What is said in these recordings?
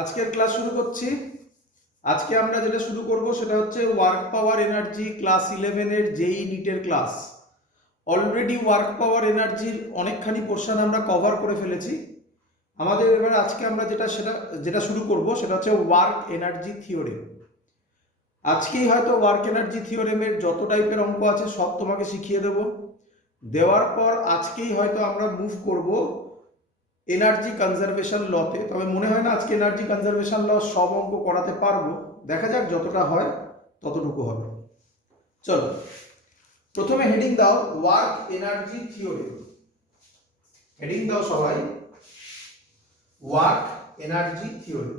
আজকের ক্লাস শুরু করছি। আজকে আমরা যেটা শুরু করব সেটা হচ্ছে ওয়ার্ক পাওয়ার এনার্জি ক্লাস 11 এর জেই নিটের ক্লাস। অলরেডি ওয়ার্ক পাওয়ার এনার্জির অনেকখানি পোর্শন আমরা কভার করে ফেলেছি। আমাদের এবার আজকে আমরা যেটা শুরু করব সেটা হচ্ছে ওয়ার্ক এনার্জি থিওরেম। আজকেই হয়তো ওয়ার্ক এনার্জি থিওরেমের যত টাইপের অঙ্ক আছে সব তোমাকে শিখিয়ে দেব। দেওয়ার পর আজকেই হয়তো আমরা মুভ করব এনার্জি কনজারভেশন লতে। তবে মনে হয় না আজকে এনার্জি কনজারভেশন ল সব অঙ্ক করাতে পারবো, দেখা যাক, যতটা হয় ততটুকু হবে। চলো, প্রথমে হেডিং দাও ওয়ার্ক এনার্জি থিওরি। হেডিং দাও সবাই ওয়ার্ক এনার্জি থিওরি।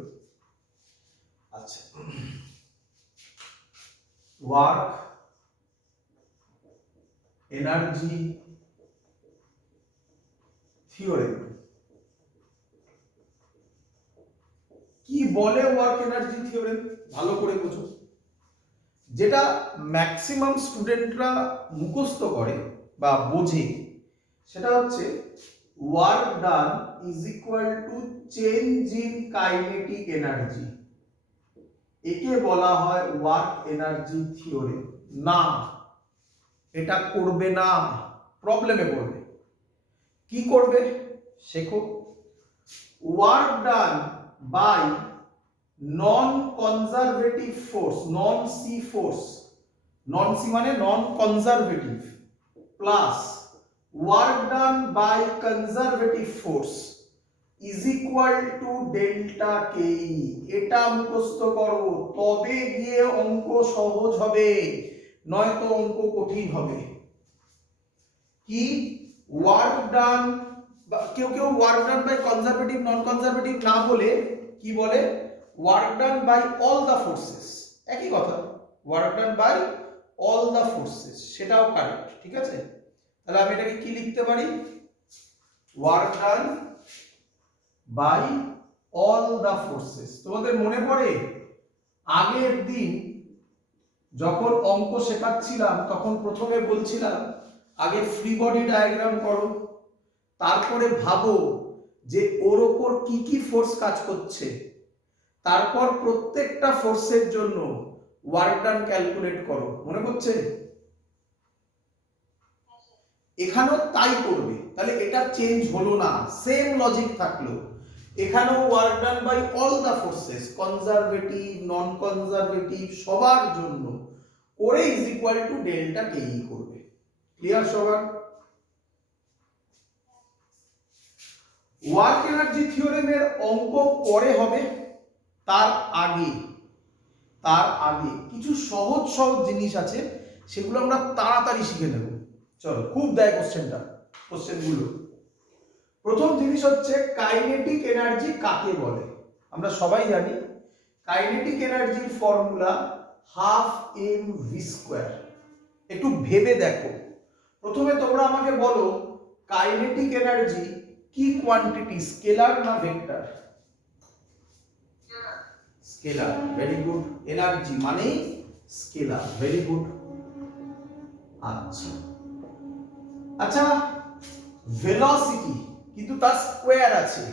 আচ্ছা, ওয়ার্ক এনার্জি থিওরি কি বলে? ওয়ার্ক এনার্জি থিওরেম ভালো করে বুঝো। যেটা ম্যাক্সিমাম স্টুডেন্টরা মুখস্থ করে বা বোঝে সেটা হচ্ছে work done is equal to change in kinetic energy. একে বলা হয় ওয়ার্ক এনার্জি থিওরেম। না, এটা করবে না, প্রবলেমে পড়বে। কি করবে শেখো। Work done by non conservative force, non C force, non C মানে non conservative, plus work done by conservative force is equal to delta K. এটা মুখস্থ করো, তবে গিয়ে অঙ্ক সহজ হবে, নয়তো অঙ্ক কঠিন হবে। কি ওয়ার্ক ডান, কেউ কেউ work done by conservative non conservative না বলে কি বলে, work done by all the forces. একই কথা, work done by all the forces, সেটাও কারেক্ট। ঠিক আছে, তাহলে আমি এটাকে কি লিখতে পারি? Work done by all the forces. তোমাদের মনে পড়ে আগের দিন যখন অঙ্ক শেখাচ্ছিলাম তখন প্রথমে বলছিলাম আগে ফ্রি বডি ডায়াগ্রাম করো, তারপরে ভাবো যে ওর ওপর কি কি ফোর্স কাজ করছে, তারপর প্রত্যেকটা ফোর্সের জন্য ওয়ার্ক ডান ক্যালকুলেট করো। মনে পড়ছে? এখানেও তাই করবে, তাহলে এটা চেঞ্জ হলো না, সেম লজিক থাকলো। এখানেও work done by all the forces, conservative non conservative সবার জন্য করে is equal to delta k করবে। ক্লিয়ার সবার? ওয়ার্ক এনার্জি থিওরেমের অঙ্ক পরে হবে, তার আগে কিছু সহজ সহজ জিনিস আছে, সেগুলো আমরা তাড়াতাড়ি শিখে নেব। চলো, খুব দেয় কোশ্চেনগুলো। প্রথম জিনিস হচ্ছে কাইনেটিক এনার্জি কাকে বলে? আমরা সবাই জানি কাইনেটিক এনার্জির formula half M V square. একটু ভেবে দেখো, প্রথমে তোমরা আমাকে বলো কাইনেটিক এনার্জি কি কোয়ান্টিটি, স্কেলার না vector? Scalar, very good. Energy মানে স্কেলার, ভেরি গুড। আচ্ছা আচ্ছা, ভেলোসিটি কিন্তু তার স্কোয়ার আছে,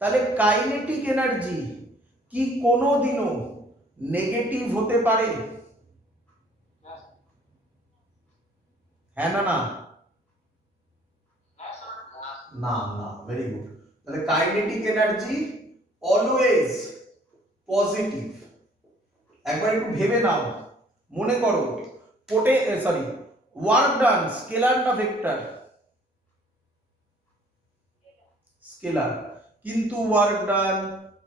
তাহলে কাইনেটিক এনার্জি কি কোনোদিনও নেগেটিভ হতে পারে? হ্যাঁ না না? না না, ভেরি গুড। তাহলে কাইনেটিক এনার্জি অলওয়েজ পজিটিভ। একবার একটু ভেবে নাও, মনে করো ওয়ার্ক ডান স্কেলার না ভেক্টর? স্কেলার, কিন্তু ওয়ার্ক ডান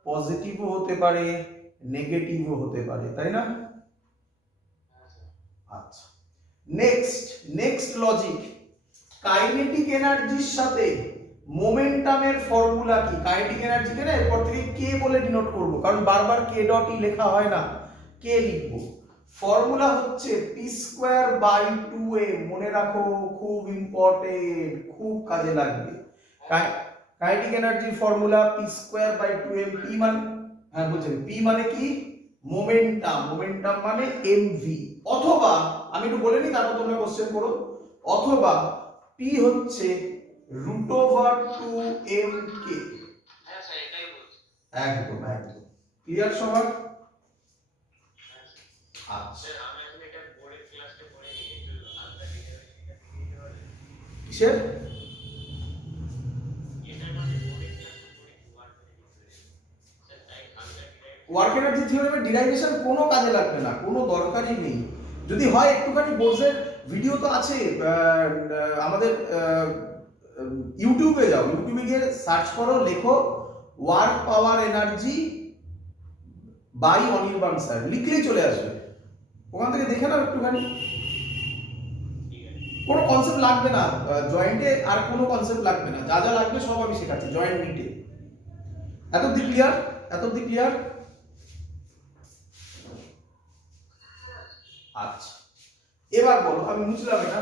পজিটিভও হতে পারে নেগেটিভও হতে পারে, তাই না? আচ্ছা, নেক্সট লজিক, কাইনেটিক এনার্জির সাথে মোমেন্টামের ফর্মুলা কি? কাইনেটিক এনার্জিকে না এরপর থেকে কে বলে ডিনোট করব, কারণ বারবার কে ডট ই লেখা হয় না, কে লিখব। ফর্মুলা হচ্ছে পি স্কোয়ার বাই 2a। মনে রাখো, খুব ইম্পর্টেন্ট, খুব কাজে লাগবে। কাইনেটিক এনার্জির formula p square by 2m। P মানে, হ্যাঁ বলছেন, পি মানে কি? মোমেন্টাম, মোমেন্টাম মানে এমভি। অথবা আমি একটু বলে নিই, তারপর তোমরা কোশ্চেন করো। অথবা পি হচ্ছে √2m k। একদম একদম ক্লিয়ার সবার? আচ্ছা কিসের ওয়ার্ক এনার্জি থিওরেমের ডিরাইভেশন কোনো কাজে লাগবে না, কোনো দরকারই নেই। যদি হয় একটুখানি বোর্ডের ভিডিও তো আছে, আমাদের ইউটিউবে যাও, ইউটিউবে গিয়ে সার্চ করো, লেখো work power energy by Anirban sir, লিখলেই চলে আসবে, ওখান থেকে দেখে নাও একটুখানি। কোনো কনসেপ্ট লাগবে না জয়েন্টে, আর কোনো কনসেপ্ট লাগবে না, যা যা লাগবে সব আমি শেখাচ্ছি জয়েন্ট নিটে। এতদিন ক্লিয়ার? এতদিন ক্লিয়ার? আচ্ছা এবার বলো, আমি বুঝলাম এটা,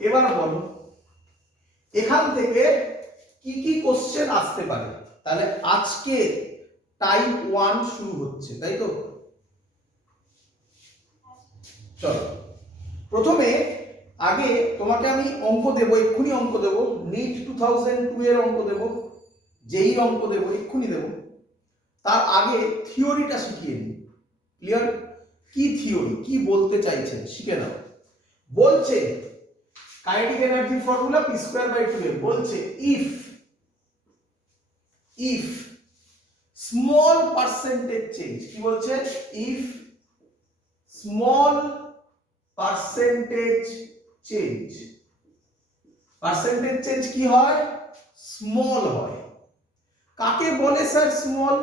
এবার বলো এখান থেকে কি কি কোশ্চেন আসতে পারে। তাহলে আজকে টাইপ 1 শুরু হচ্ছে, তাই তো? চলো প্রথমে আগে তোমাকে আমি অঙ্ক দেব, এক্ষুনি অঙ্ক দেব, নিট 2002 এর অঙ্ক দেব, যেই অঙ্ক দেব এক্ষুনি দেব। তার আগে থিওরিটা শিখিয়ে নিই। ক্লিয়ার? কি থিওরি, কি বলতে চাইছেন শিখে নাও। বলছে kinetic energy formula p square by 2m, বলছে ইফ স্মল পার্সেন্টেজ চেঞ্জ, কি বলছে? If small percentage change, percentage change কি হয়? স্মল হয়। কাকে বলে স্যার স্মল?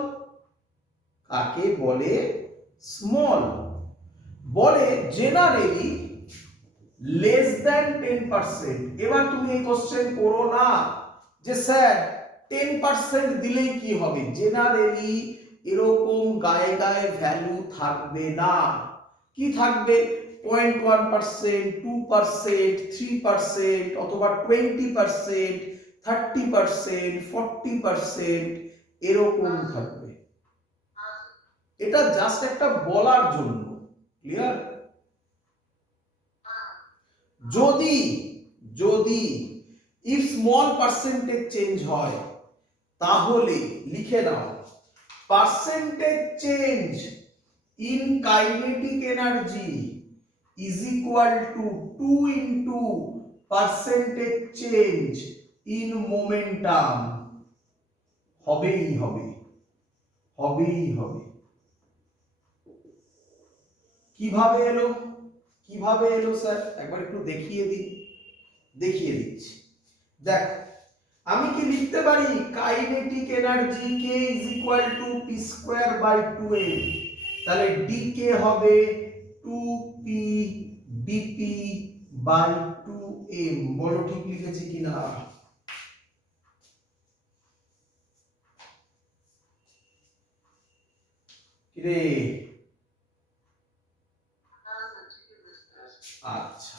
কাকে বলে স্মল? বলে জেনারেলি লেস দ্যান 10%। এবার তুমি এই কোশ্চেন করো না যে স্যার 10% দিলেই কি হবে, জেনারেলি এরকম গায়ে গায়ে ভ্যালু থাকবে না। কি থাকবে? 0.1%, 2%, 3% অথবা 20%, 30%, 40% এরকম থাকবে। এটা জাস্ট একটা বলার জন্য। ক্লিয়ার? যদি যদি ইফ স্মল পার্সেন্টেজ চেঞ্জ হয় তাহলে লিখে নাও percentage change in kinetic energy is equal to 2 into percentage change in momentum. হবেই হবে, হবেই হবে। কিভাবে এলো, কিভাবে এলো স্যার একবার একটু দেখিয়ে দিন। দেখিয়ে দিচ্ছি, দেখ আমি কি লিখতে পারি kinetic energy k is equal to p square by 2m, তাহলে dk হবে 2p dp বাই 2m। বলো ঠিক লিখেছি কিনা? কিরে? আচ্ছা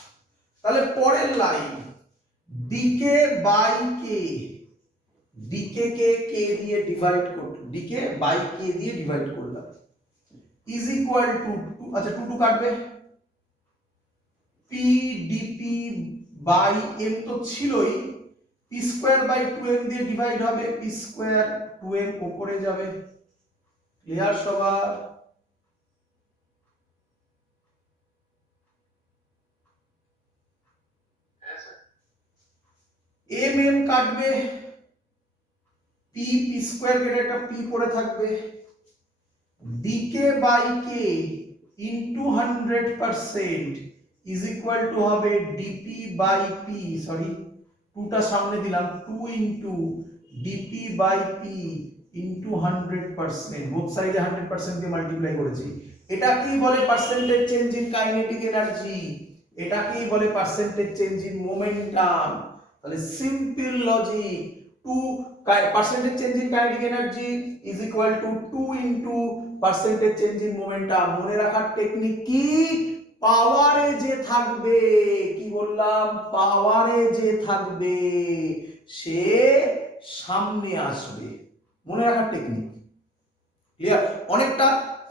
তাহলে পরের line dk by k, dk কে k দিয়ে ডিভাইড করব, dk বাই k দিয়ে ডিভাইড করলাম, ইজ ইকুয়াল টু, আচ্ছা 2 2 কাটবে, p dp বাই m তো ছিলই, p স্কয়ার বাই 2m দিয়ে ডিভাইড হবে, p স্কয়ার 2m উপরে যাবে। ক্লিয়ার সবার? m m কাটবে, p p স্কয়ার কেটে একটা p পড়ে থাকবে, dk by k into 100% is equal to হবে dp বাই p, সরি 2 টা সামনে দিলাম, 2 into dp by p into 100%, both সাইডে 100% দিয়ে মাল্টিপ্লাই করেছি। এটা কি বলে percentage change in kinetic energy, এটাকেই বলে পার্সেন্টেজ চেঞ্জ ইন মোমেন্টাম। তাহলে simple logic, 2 percentage change in kinetic energy is equal to 2 into percentage change in momentum. মনে রাখার টেকনিক কি? পাওয়ারে যে থাকবে, কি বললাম, পাওয়ারে যে থাকবে সে সামনে আসবে, মনে রাখার টেকনিক। ক্লিয়ার? অনেকটা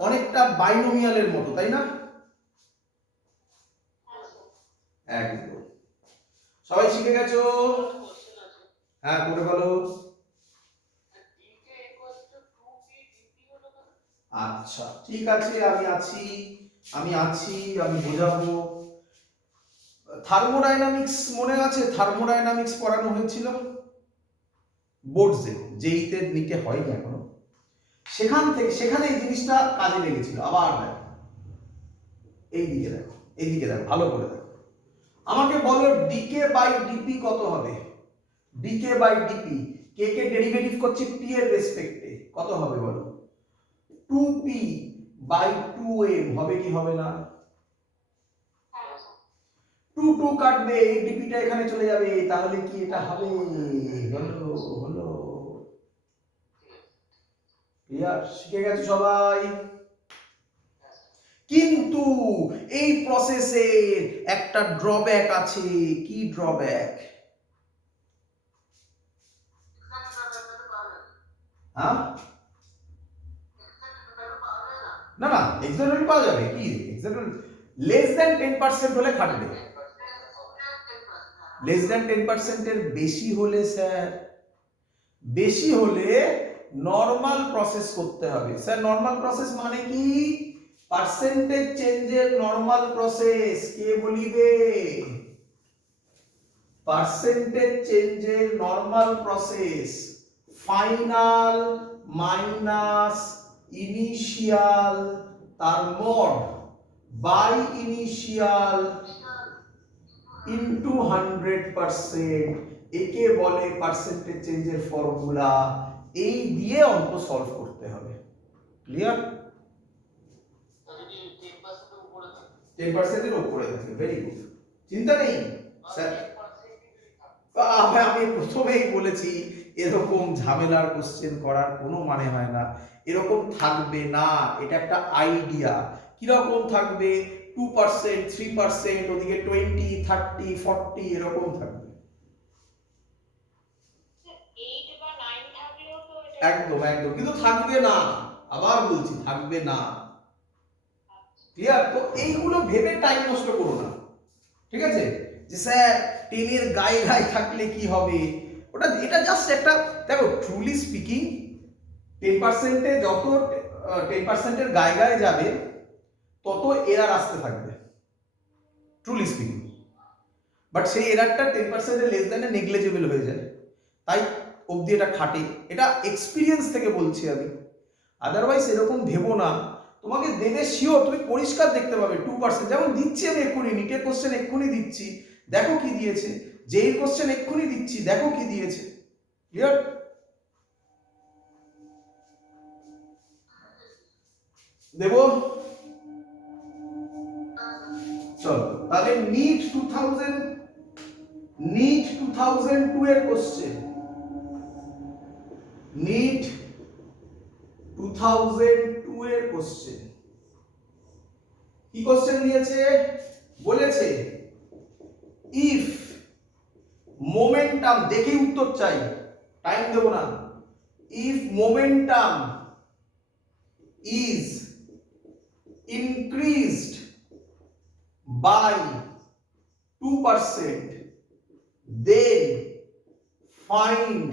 অনেকটা বাইনোমিয়ালের মতো, তাই না? একদম। সবাই শিখে গেছো? হ্যাঁ করে বলো। আচ্ছা ঠিক আছে, আমি আছি, আমি বোঝাবো। থার্মোডাইনামিক্স মনে আছে? থার্মোডাইনামিক্স পড়ানো হয়েছিল বোর্ডসে, যেইতে নিতে হয়নি এখনো। সেখানে এই জিনিসটা কাজে লেগেছিল। আবার দেখো এইদিকে দেখো, এইদিকে দেখো, ভালো করে দেখো। আমাকে বলো ডিকে বাই ডিপি কত হবে? ডিকে বাই ডিপি, কে কে ডেরিভেটিভ করছে পি এর রেসপেক্টে, কত হবে বলো? 2p বাই 2m হবে কি হবে না? 2 2 কাটবে, এই ডিপিটা এখানে চলে যাবে, তাহলে কি এটা হবে? হলো। ক্লিয়ার? শিখে গেছে সবাই? কিন্তু এই প্রসেসের একটা ড্রব্যাক আছে। কি ড্রব্যাক? হ্যাঁ, না না, এক্সাক্ট ভ্যালু পাওয়া যাবে। কি এক্সাক্ট ভ্যালু? লেস দ্যান 10% হলে খাটবে। লেস দ্যান 10% এর বেশি হলে স্যার, বেশি হলে নরমাল প্রসেস করতে হবে। স্যার নরমাল প্রসেস মানে কি? পার্সেন্টেজ চেঞ্জের নরমাল প্রসেস কে বলিবে? পার্সেন্টেজ চেঞ্জের normal process final minus initial তার মড বাই ইনিশিয়াল ইনটু 100%, একে বলে পার্সেন্টেজ চেঞ্জের ফর্মুলা। এই দিয়ে অঙ্ক সলভ করতে হবে। ক্লিয়ার? 10% এর উপরে থাকে, ভেরি গুড, চিন্তা নেই স্যার। আমি প্রথমেই বলেছি এরকম ঝামেলার কোশ্চেন করার কোনো মানে হয় না। এরকম থাকবে না, এটা একটা আইডিয়া। কিরকম থাকবে? 2%, 3%, ওদিকে 20, 30, 40 এরকম থাকবে। একদম একদম, কিন্তু থাকবে না, আবার বলছি থাকবে না। ক্লিয়ার? তো এইগুলো ভেবে টাইম নষ্ট করো না, ঠিক আছে? যে স্যার 10 এর গায়ে গায়ে থাকলে কি হবে, ওটা এটা জাস্ট একটা দেখো। ট্রুলি স্পিকিং 10% এ যত 10% এর গায়ে গায়ে যাবে তত এরার আসতে থাকবে, ট্রুলি স্পিকিং। বাট সেই এরারটা 10% এর লেস দ্যান নেগলিজেবল হয়ে যায়, তাই অবধি এটা খাটে। এটা এক্সপিরিয়েন্স থেকে বলছি আমি, আদারওয়াইজ এরকম ভেবো না। তোমাকে দেবে শিওর, তুমি পরিষ্কার দেখতে পাবে 2%, যেমন দিচ্ছি আমি এক্ষুনি, নিটের কোশ্চেন এক্ষুনি দিচ্ছি, দেখো কি দিয়েছে। যেই কোশ্চেন এক্ষুনি দিচ্ছি, দেখো কি দিয়েছে। ক্লিয়ার? দেব? চলো তাহলে নিট 2002 এর কোশ্চেন, নিট 2002 এর কোশ্চেন। কি কোশ্চেন দিয়েছে? বলেছে ইফ মোমেন্টাম, দেখে উত্তর চাই, টাইম দেব না। If momentum is increased by 2%, then find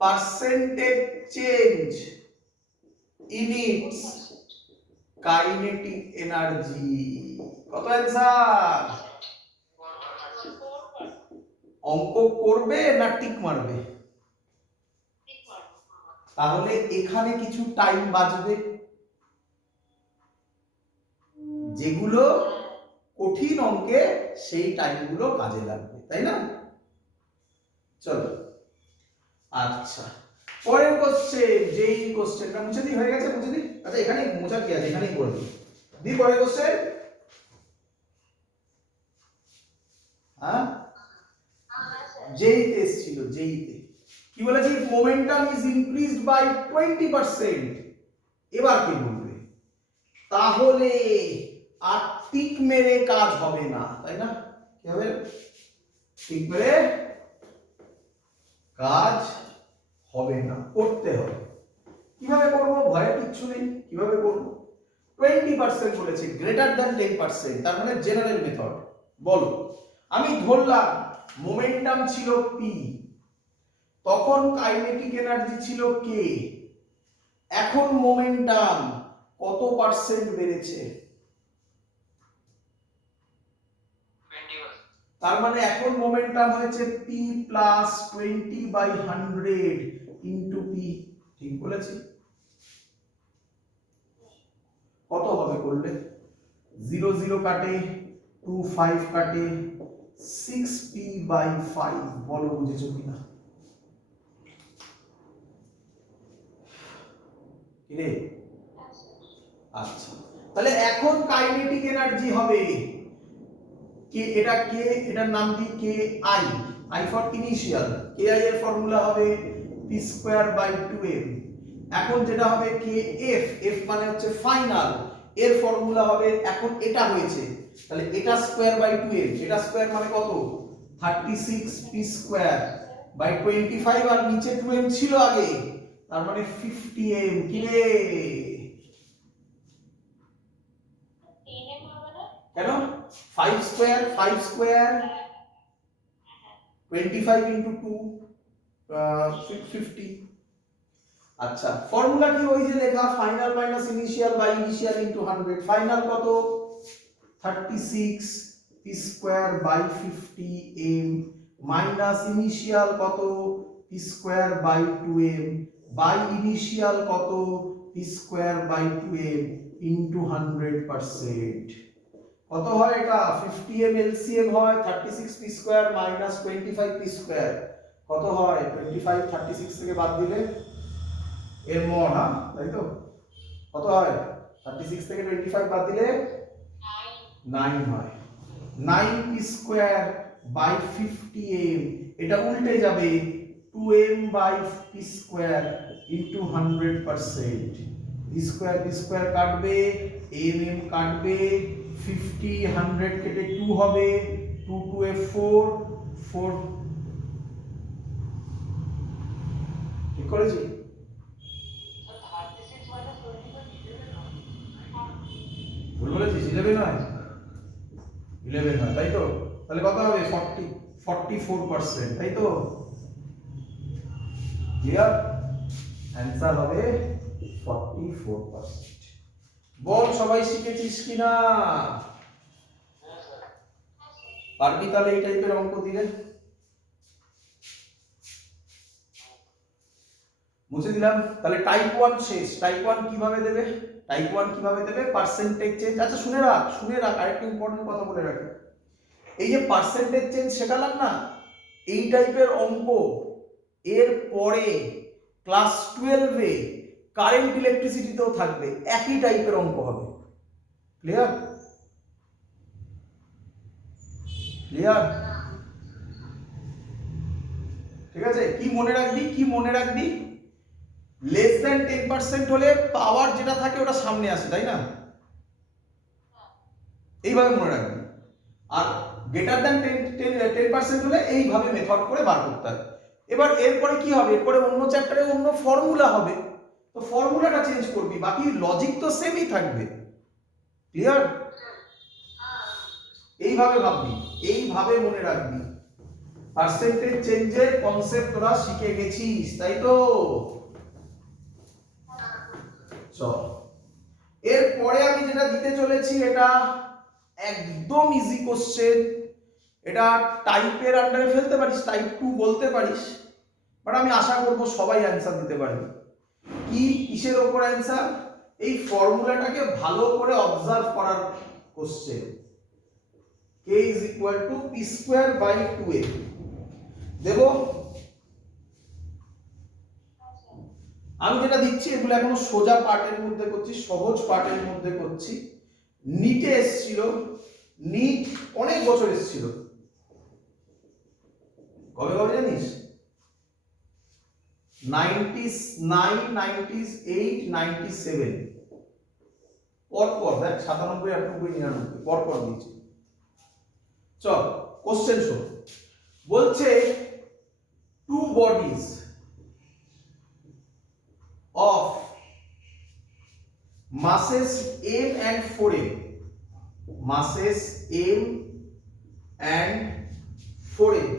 percentage change in its kinetic energy. কত অ্যান্সার? অঙ্ক করবে না টিক মারবে? তাহলে এখানে কিছু টাইম বাঁচবে, যেগুলো কঠিন অঙ্কে সেই টাইমগুলো কাজে লাগবে, তাই না? চলো আচ্ছা, পরের কোশ্চেন, যেই কোশ্চেনটা মুছে দিই, হয়ে গেছে মুছে দিই। আচ্ছা এখানেই মোছা কি আছে, এখানেই করে দিই। পরের কোশ্চেন। হ্যাঁ, যেইতে এসেছিল, যেইতে কি বলেছে? Momentum is increased by 20%। এবার কি বলবে? তাহলে আর টিক মেরে কাজ হবে না, তাই না? কি হবে? টিক মেরে কাজ হবে না, করতে হবে। কিভাবে করব? ভয়ের কিচ্ছু নেই, কিভাবে করব? 20% বলেছে, গ্রেটার দ্যান 10%, তার মানে জেনারেল মেথড। বলো, আমি ধরলাম মোমেন্টাম ছিল p, তখন কাইনেটিক এনার্জি ছিল k। এখন মোমেন্টাম কত পার্সেন্ট বেড়েছে? তার মানে এখন মোমেন্টাম হয়েছে p প্লাস 20/100 ইন্টু p। ঠিক বলেছি? কত হবে করলে? 0 0 কাটে, 2 5 কাটে, 6p/5। বলো বুঝেছো কিনা? কিরে? আচ্ছা, তাহলে এখন কাইনেটিক এনার্জি হবে কে, এটা কে, এটার নাম দিই K I, I for initial. K I এর ফর্মুলা হবে p স্কয়ার বাই 2m। এখন যেটা হবে কে এফ, এফ মানে হচ্ছে ফাইনাল, এর ফর্মুলা হবে, এখন এটা হয়েছে তাহলে এটা স্কয়ার বাই 2m, এটা স্কয়ার মানে কত? 36 p স্কয়ার বাই 25, আর নিচে 2m ছিল আগে, তার মানে 50m। কি রে? কেন? 5 স্কয়ার 25 ইনটু 2 50। আচ্ছা, ফর্মুলা কি ওই যে লেখা, final minus initial by initial into 100। Final কত? 36 p square by 50m minus initial কত? p square by 2m by initial কত? p square by 2m into 100%। কত হয় এটা? 50m এলসিএম হয় 36 p square minus 25 p square. কত হয়? 25 36 থেকে বাদ দিলে এর মড, হ্যাঁ তাই তো? কত হয়? 36 থেকে 25 বাদ দিলে 9 হয়। 9 p স্কয়ার বাই 50m, এটা উল্টে যাবে 2m by p square into 100%। p square কাটবে, m কাটবে, 50 100 কেটে 2 হবে, 2 2 এ 4 4। ঠিক করেছি? ভুল বলেছি? 11 নয়, 11 হয় তাই তো? তাহলে কত হবে? 44%, তাই তো? ক্লিয়ার? অ্যানসার হবে 44%। বল সবাই শিখেছিস কিনা? পারবি তাহলে এই টাইপের অঙ্ক দিলে? মুছে দিলাম। তাহলে টাইপ 1 শেষ। টাইপ 1 কিভাবে দেবে? টাইপ 1 কিভাবে দেবে? Percentage change. আচ্ছা শুনে রাখ আরেকটা ইম্পর্টেন্ট কথা বলে রাখি। এই যে পার্সেন্টেজ চেঞ্জ শেখালাম না, এই টাইপের অঙ্ক এর পরে ক্লাস 12 এ কারেন্ট ইলেকট্রিসিটিতেও থাকবে, একই টাইপের অঙ্ক হবে। ক্লিয়ার? ক্লিয়ার? ঠিক আছে? কি মনে রাখবি? লেস দ্যান 10% হলে পাওয়ার যেটা থাকে ওটা সামনে আসে, তাই না? এইভাবে মনে রাখবি। আর গ্রেটার দ্যান 10% হলে এইভাবে মেথড করে বার করতে হবে। এবার এরপরে কি হবে? এরপরে অন্য চ্যাপ্টারে অন্য ফর্মুলা হবে, তো ফর্মুলাটা চেঞ্জ করবি, বাকি লজিক তো সেমই থাকবে। ক্লিয়ার? এইভাবে ভাববি, এইভাবে মনে রাখবি। পার্সেন্টেজ চেঞ্জের কনসেপ্ট তোরা শিখে গেছিস, তাই তো? চল, এরপরে আমি যেটা দিতে চলেছি এটা একদম ইজি কোশ্চেন। এটা টাইপের আন্ডারে ফেলতে পারিস, টাইপ 2 বলতে পারিস, বাট আমি আশা করব সবাই অ্যান্সার দিতে পারবে। কি কিসের ওপর অ্যান্সার? এই ফর্মুলাটাকে ভালো করে অবজার্ভ করার question. k is equal to p square by 2a দেব। আমি যেটা দিচ্ছি এগুলো এখন সোজা পার্টের মধ্যে করছি, সহজ পার্টের মধ্যে করছি। নিটে এসেছিল, নিট অনেক বছর এসেছিল, কবে জানিস? 99 98 97 পর দেখ, 97 98 99 পর দিয়েছি। চল কোশ্চেন শোন। বলছে two bodies of masses m and 4m, masses m and 4m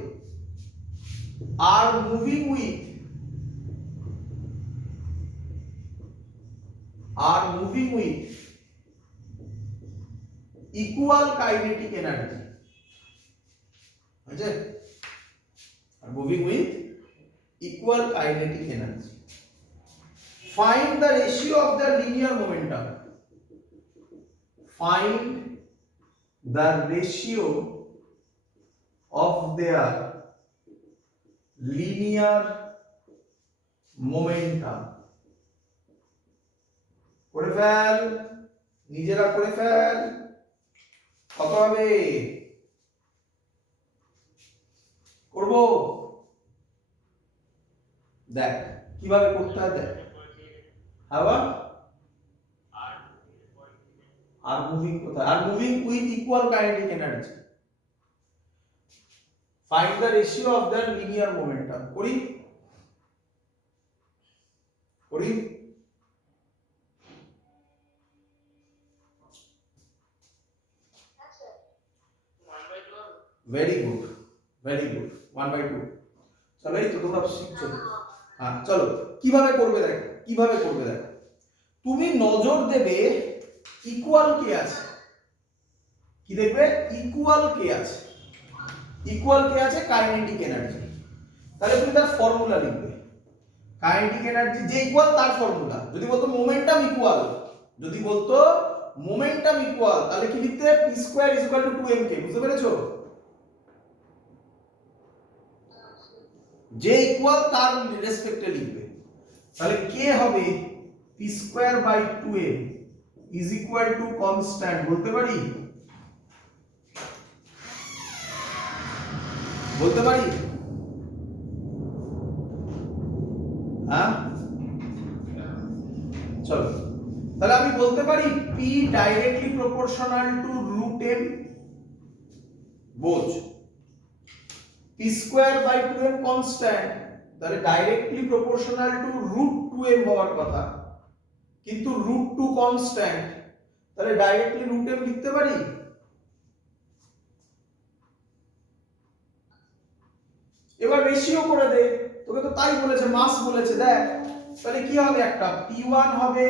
are moving with are moving with equal kinetic energy, বুঝলে, are moving with equal kinetic energy. Find the ratio of their linear momentum. Find the ratio of their linear momentum. করে fail, নিজেরা করে fail. কত হবে করব, দেখ কিভাবে করতে হয় দেখ। আবার আর মুভিং কোথায়, আর moving with equal kinetic energy. Find the ratio of the linear momentum. করি করি ভেরি গুড ভেরি গুড, 1/2। চলো এই তো তোমরা শিখছো। হ্যাঁ চলো কিভাবে করবে দেখ, কিভাবে করবে দেখ। তুমি নজর দেবে ইকুয়াল কে আছে, কি দেখবে, ইকুয়াল কে আছে, ইকুয়াল কে আছে কাইনেটিক এনার্জি। তাহলে তুমি তার ফর্মুলা লিখবে, কাইনেটিক এনার্জি যে ইকুয়াল তার ফর্মুলা। যদি বলতো মোমেন্টাম ইকুয়াল, যদি বলতো মোমেন্টাম ইকুয়াল, তাহলে কি লিখতে, p square is equal two 2mk। বুঝতে পেরেছো, যে ইকুয়াল তার রেসপেক্টে লিখবে। তাহলে কে হবে p square by 2m is equal to constant, বলতে পারি, বলতে পারি, হ্যাঁ চলো তাহলে আমি বলতে পারি p directly proportional to root m, বোঝ, p square by 2m constant, তাহলে directly proportional to root 2m হওয়ার কথা, কিন্তু রুট 2 কনস্ট্যান্ট, তাহলে ডাইরেক্টলি রুট m লিখতে পারি। এবার রেশিও করে দে, তোকে তো তাই বলেছে, মাস বলেছে, দেখ তাহলে কি হবে, একটা p1 হবে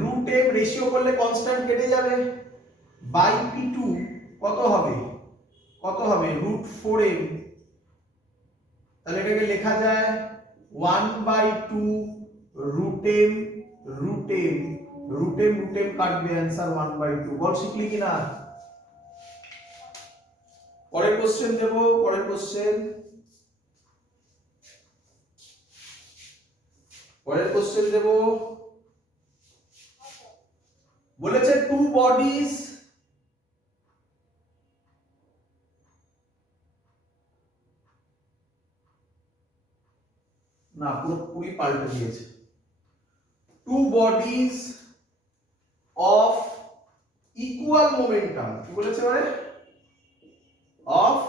রুট m, রেশিও করলে কনস্ট্যান্ট কেটে যাবে, বাই p2 কত হবে, কত হবে রুট 4m, তাহলে এটাকে লেখা যায় 1/2 root m root m, root m root m কাটবে, आंसर 1/2। বল শিখলি কিনা। পরের কোশ্চেন দেব, পরের কোশ্চেন, পরের কোশ্চেন দেব। বলেছে টু বডিজ না, পুরোপুরি পাল্টে দিয়েছে। Two bodies of equal momentum, কি বলেছে মানে, of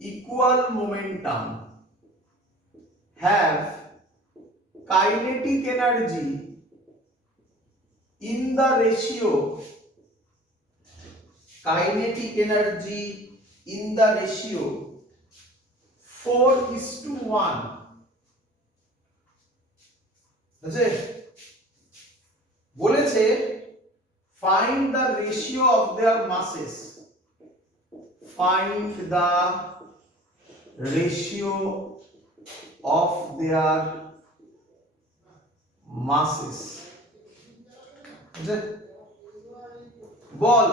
equal momentum have kinetic energy in the ratio, kinetic energy in the ratio 4:1। বুঝলে, বলেছে find the ratio of their masses, find the ratio of their masses। বল,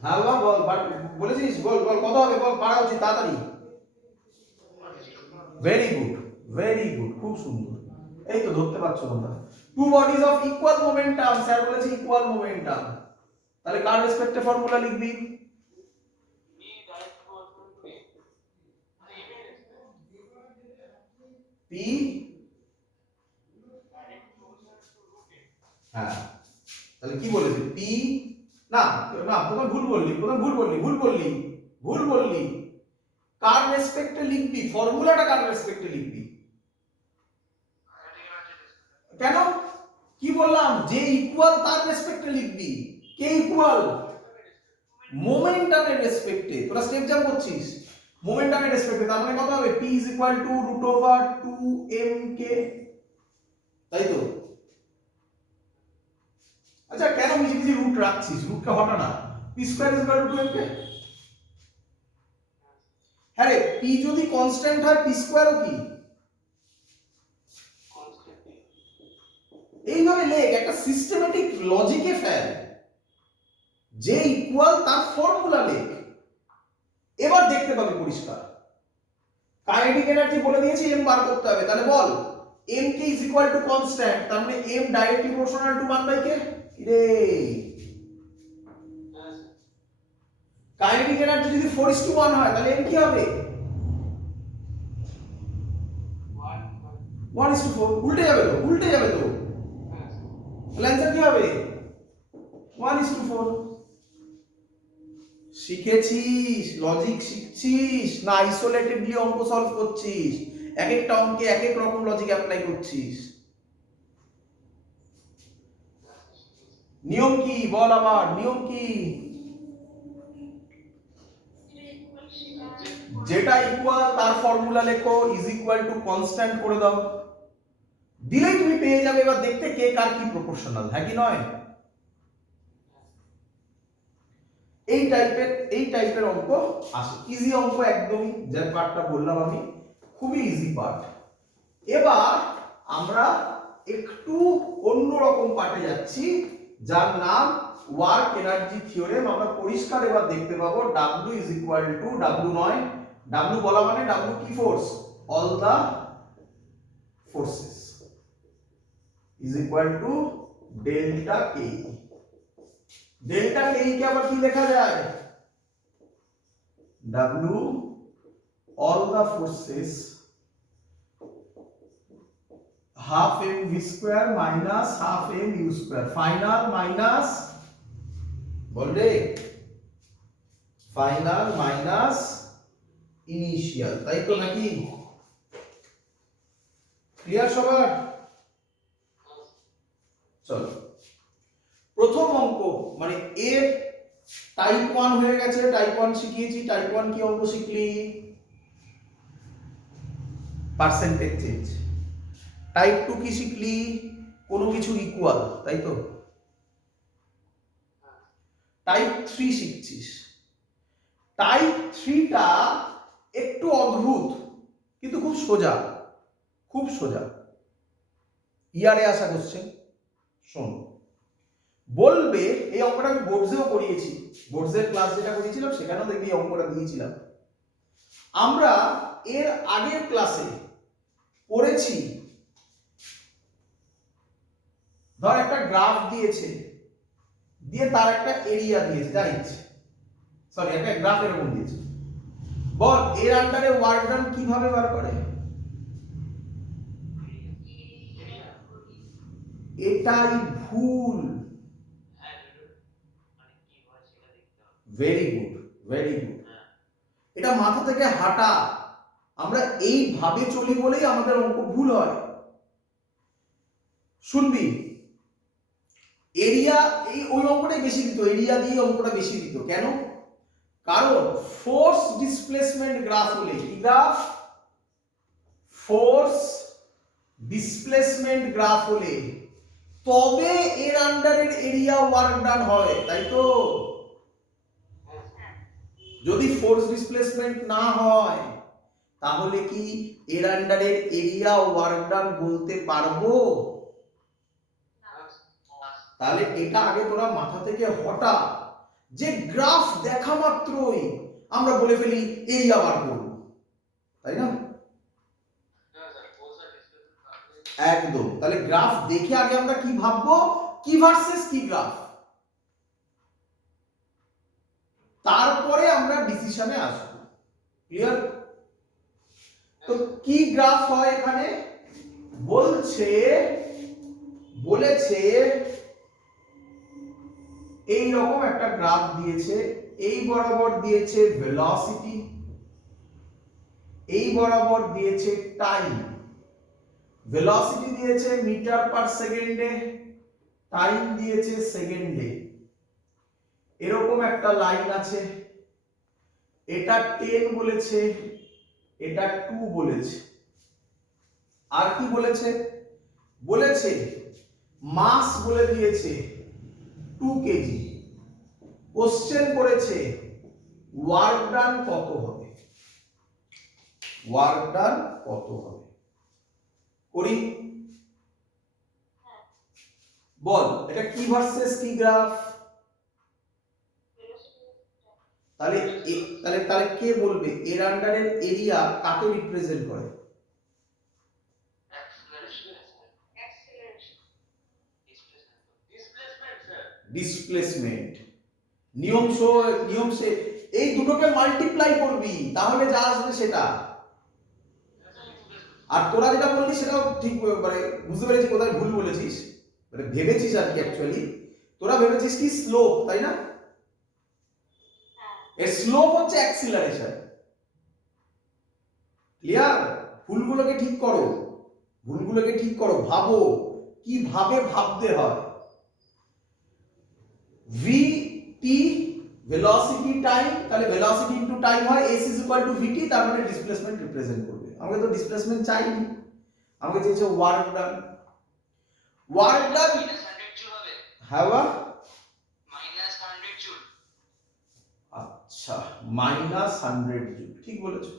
হ্যাঁ বাবা বল, বলেছিস বল, বল কত হবে, বল পারা উচিত তাড়াতাড়ি। ভেরি গুড ভেরি গুড, খুব সুন্দর, এই তো ধরতে পারছো তোমরা। Two bodies of equal momentum, sir বলেছে ইকুয়াল মোমেন্টাম, তাহলে কার রেসপেক্টে ফর্মুলা লিখবি, p, হ্যাঁ তাহলে কি বলেছে p, না না প্রথম ভুল বললি, প্রথম ভুল বললি, ভুল বললি, ভুল বললি, কার রেসপেক্টে লিখবি, ফর্মুলাটা কার রেসপেক্টে লিখবি, কেন, কি বললাম, যে ইকুয়াল তার রেসপেক্টে লিখবি, কে ইকুয়াল, মোমেন্টামের রেসপেক্টে, তোরা স্টেপ জাম্প করছিস, মোমেন্টামের রেসপেক্টে, তার মানে কত হবে p √2m k, তাই তো। রাখছিস, রুটকে হটা না। P square is equal two 2mk। হ্যাঁ রে, পি যদি কনস্ট্যান্ট হয় পি স্কয়ারও কি? এইভাবে লেখ, একটা সিস্টেমেটিক লজিকে ফেল, যে ইকুয়াল তার ফর্মুলা লেখ, এবার দেখতে পাবে পরিষ্কার। কাইনেটিক এনার্জি বলে দিয়েছি m বার করতে হবে, তাহলে বল mk is equal to constant, তার মানে m directly proportional two 1/k। রে কাইনেটিক এনার্জি যদি 4:1 হয় তাহলে m কি হবে? 1:4। উল্টে যাবে তো, উল্টে যাবে তো, তাহলে অ্যানসার কি হবে? 1:4। শিখেছিস, লজিক শিখছিস না আইসোলেটেডলি অঙ্ক সলভ করছিস? এক একটা অঙ্কে এক এক রকম লজিক অ্যাপ্লাই করছিস। নিয়ম কি বল, আবার নিয়ম কি? যেটা ইকুয়াল তার ফর্মুলা লেখো, ইজ ইকুয়াল টু কনস্ট্যান্ট করে দাও, দিলেই তুমি পেয়ে যাবে। এবার দেখতে কে কার কি প্রপোর্শনাল, হ্যাঁ কি নয়? এই টাইপের অঙ্ক আসে, ইজি অঙ্ক একদমই, যে পার্টটা বললাম আমি খুবই ইজি পার্ট। এবার আমরা একটু অন্যরকম পার্টে যাচ্ছি, যার নাম ওয়ার্ক এনার্জি থিওরেম। আমরা পরিষ্কার এবার দেখতে পাবো W is equal to, W নয়, W বলা মানে W কি force? All the forces is equal to delta K. Delta K কে আবার কি লেখা যায়? W all the forces half mv square minus half mu square, final minus বল রে, ফাইনাল মাইনাস ইনিশিয়াল, তাই তো নাকি? ক্লিয়ার সবার? চলো প্রথম অঙ্ক, মানে এর টাইপ 1 হয়ে গেছে, টাইপ 1 শিখিয়েছি। টাইপ 1 কি অঙ্ক শিখলি? Percentage change. টাইপ 2 কি শিখলি? কোনো কিছু ইকুয়াল, তাই তো? টাইপ 3 শিখছিস। টাইপ 3টা একটু অদ্ভুত কিন্তু খুব সোজা, খুব সোজা। ইয়ারে আসা কোশ্চেন, শোন। বলবে, এই অঙ্কটা আমি বোর্ডসেও করিয়েছি, বোর্ডসের ক্লাস যেটা করিয়েছিলাম সেখানেও দেখবি এই অঙ্কটা দিয়েছিলাম। আমরা এর আগের ক্লাসে পড়েছি, ধর একটা গ্রাফ দিয়েছে, দিয়ে তার একটা এরিয়া দিয়েছে, যা ইচ্ছে, সরি একটা গ্রাফ এরকম দিয়েছে, বল এর আন্ডারে ওয়ার্ক ডান কিভাবে বার করে? এটাই ভুল। ভেরি গুড, ভেরি গুড, এটা মাথা থেকে হাঁটা। আমরা এইভাবে চলি বলেই আমাদের অঙ্ক ভুল হয়। শুনবি, এরিয়া, এই ওই অঙ্কটাই বেশি দিত, এরিয়া দিয়ে অঙ্কটা বেশি দিত। কেন? কারণ ফোর্স ডিসপ্লেসমেন্ট গ্রাফ হলে, কি গ্রাফ? ফোর্স ডিসপ্লেসমেন্ট গ্রাফ হলে তবে এর আন্ডারের এরিয়া ওয়ার্ক ডান হয়, তাই তো? যদি ফোর্স ডিসপ্লেসমেন্ট না হয় তাহলে কি এর আন্ডারের এরিয়া ওয়ার্ক ডান বলতে পারবো? তাহলে এটা আগে তোরা মাথা থেকে হটা, যে গ্রাফ দেখা মাত্রই আমরা বলে ফেলি এরিয়া বার করব, তাই না? একদম। তাহলে গ্রাফ দেখে আগে আমরা কি ভাববো? কি ভার্সেস কি গ্রাফ, তারপরে আমরা ডিসিশনে আসবো। ক্লিয়ার? তো কি গ্রাফ হয় এখানে? বলেছে এই রকম একটা গ্রাফ দিয়েছে, এই বরাবর দিয়েছে ভেলোসিটি, এই বরাবর দিয়েছে টাইম। ভেলোসিটি দিয়েছে মিটার পার সেকেন্ডে, টাইম দিয়েছে সেকেন্ডে। এরকম একটা লাইন আছে, এটা 10 বলেছে, এটা 2 বলেছে। আর কি বলেছে? বলেছে মাস বলে দিয়েছে 2 কেজি। কোশ্চেন করেছে ওয়ার্ক ডান কত হবে, ওয়ার্ক ডান কত হবে করি, বল এটা কি ভার্সেস কি গ্রাফ, তাহলে তাহলে তাহলে কে বলবে এর আন্ডারের এরিয়া কাকে রিপ্রেজেন্ট করে, ডিসপ্লেসমেন্ট। নিয়ম সে এই দুটোকে মাল্টিপ্লাই করবি তাহলে যা আসবে সেটা। আর তোরা যেটা বললি সেটাও ঠিক, মানে বুঝতে পেরেছি কোথায় ভুল বলেছিস, মানে ভেবেছিস আর কি, অ্যাকচুয়ালি তোরা ভেবেছিস কি স্লোপ, তাই না? এর স্লোপ হচ্ছে অ্যাক্সিলারেশন। ক্লিয়ার? ভুলগুলোকে ঠিক করো, ভুলগুলোকে ঠিক করো, ভাবো কিভাবে ভাবতে হয়। ভি টি ভেলোসিটি টাইম, তাহলে ভেলোসিটি ইনটু টাইম হয় s vt, তার মানে ডিসপ্লেসমেন্ট রিপ্রেজেন্ট করবে। আমাকে তো ডিসপ্লেসমেন্ট চাইনি, আমাকে চাইছে ওয়ার্ক ডান। ওয়ার্ক ডান হ্যাঁ বা -100 জুল। আচ্ছা -100 জুল, ঠিক বলেছো,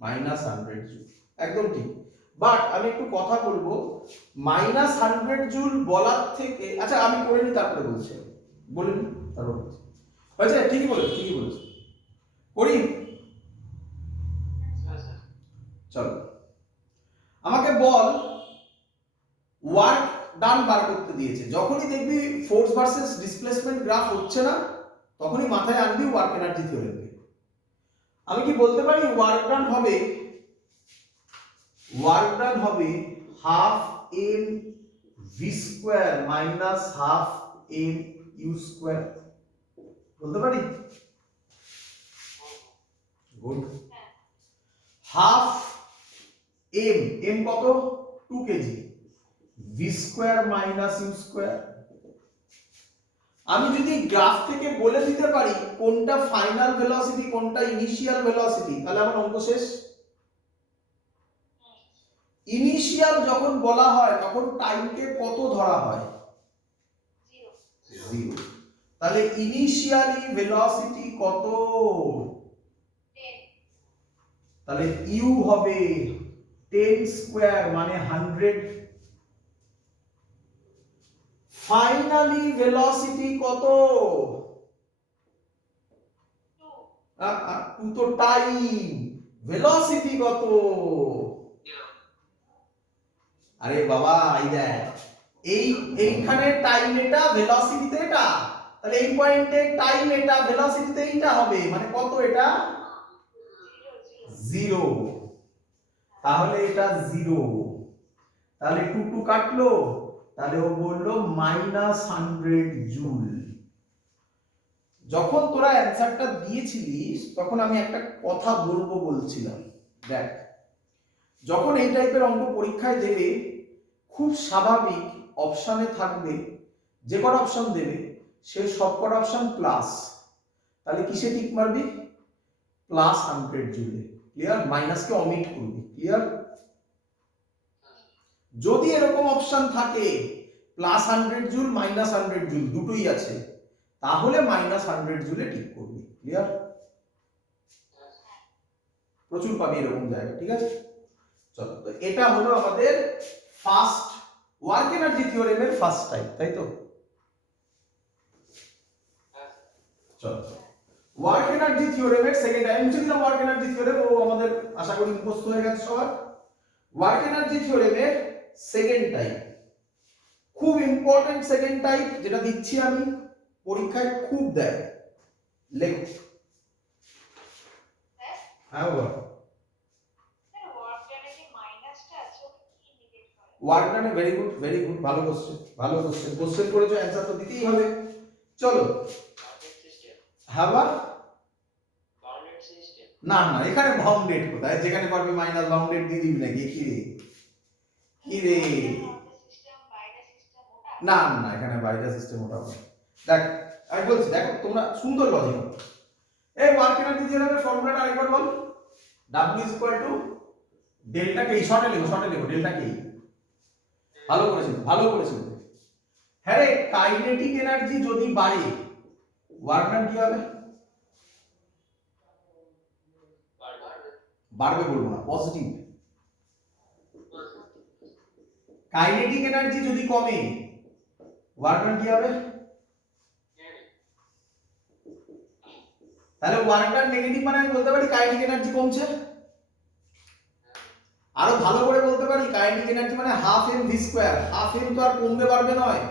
-100 জুল একদম ঠিক। বাট আমি একটু কথা বলবো, -100 জুল বলার থেকে, আচ্ছা আমি করে নি তারপরে বলছি, বলিনি তারপর বলছি, হয়েছে? ঠিকই বলেছো, ঠিকই বলেছো, করি। চলো আমাকে বল ওয়ার্ক ডান বার করতে দিয়েছে, যখনই দেখবি ফোর্স ভার্সেস ডিসপ্লেসমেন্ট গ্রাফ হচ্ছে না তখনই মাথায় আনবি ওয়ার্ক এনার্জি থিওরেম। আমি কি বলতে পারি ওয়ার্ক ডান হবে, ওয়ার্ক ডান হবে half M V square minus half M u square, বলতে পারি? গুড। হাফ এম, এম কত? 2 k g, v square minus you square. আমি যদি গ্রাফ থেকে বলে দিতে পারি কোনটা ফাইনাল ভেলোসিটি কোনটা ইনিশিয়াল ভেলোসিটি, তাহলে আমার অঙ্ক শেষ। ইনিশিয়াল যখন বলা হয় তখন টাইমকে কত ধরা হয়? 0। তাহলে ইনিশিয়ালি ভেলোসিটি কত? 10। তাহলে ইউ হবে 10 স্কয়ার মানে 100। ফাইনালি ভেলোসিটি কত? 2 তো টাইম, ভেলোসিটি কত? আরে বাবা এই দেখ, এইখানে টাইম এটা, ভেলোসিটিতে এটা, তাহলে এই পয়েন্টে টাইম এটা, ভেলোসিটিতে এইটা হবে, মানে কত এটা? 0। তাহলে এটা 0, তাহলে 2 2 কাটলো, তাহলে ও বললো -100 জুল। যখন তোরা অ্যানসারটা দিয়েছিলিস তখন আমি একটা কথা বলছিলাম, দেখ যখন এই টাইপের অঙ্ক পরীক্ষায় দেবে খুব স্বাভাবিক অপশানে থাকবে, যে কটা অপশন দেবে সে সব কটা অপশন প্লাস, তাহলে কিসে টিক মারবি? +100 জুলে। ক্লিয়ার? মাইনাসকে অমিট করবি। ক্লিয়ার? যদি এরকম অপশন থাকে +100 জুল -100 জুল দুটোই আছে, তাহলে -100 জুলে টিক করবি। ক্লিয়ার? প্রচুর পাবি এরকম জায়গা। ঠিক আছে, চলো তো এটা হলো আমাদের ফার্স্ট ওয়ার্ক এনার্জি থিওরেমের ফার্স্ট টাইপ, তাই তো? চলো ওয়ার্ক এনার্জি থিওরেমের সেকেন্ড টাইম মুছে দিলাম। ওয়ার্ক এনার্জি থিওরেম ও আমাদের আশা করি মুখস্থ হয়ে গেছে সবার। ওয়ার্ক এনার্জি থিওরেমের সেকেন্ড টাইপ, খুব ইম্পর্টেন্ট সেকেন্ড টাইপ, যেটা দিচ্ছি আমি পরীক্ষায় খুব দেয়। লেখো। হ্যাঁ বাবা, ওয়ার্ক ডানে ভেরি গুড, ভেরি গুড, ভালো কোশ্চেন, ভালো কোশ্চেন। কোশ্চেন করেছো, অ্যানসার তো দিতেই হবে। চলো হ্যাঁ বা না না, এখানে বাউন্ডেড কোথায়? যেখানে পারবি মাইনাস বাউন্ডেড দিয়ে দিবি নাকি? কি রে কি রে, না না এখানে বাইরে সিস্টেম ওটা না। দেখ আমি বলছি, দেখো তোমরা সুন্দর লজিক। এই ওয়ার্ক এনার্জি থিওরেমের ফর্মুলাটা আরেকবার বল। W ডেল্টা কে, শর্টে লেখো ডেল্টা কে। ভালো করেছিল, ভালো করেছিল। হ্যাঁ রে, কাইনেটিক এনার্জি যদি বাড়ে ওয়ার্ক ডান কি হবে? বাড়বে বলবো না, পজিটিভ। কাইনেটিক এনার্জি যদি কমে ওয়ার্ক ডান কি হবে? তাহলে ওয়ার্ক ডান নেগেটিভ মানে আমি বলতে পারি কাইনেটিক এনার্জি কমছে। আরো ভালো করে বলতে পারি কাইনেটিক এনার্জি মানে half M V square. Half m তো আর কমবে বাড়বে নয়।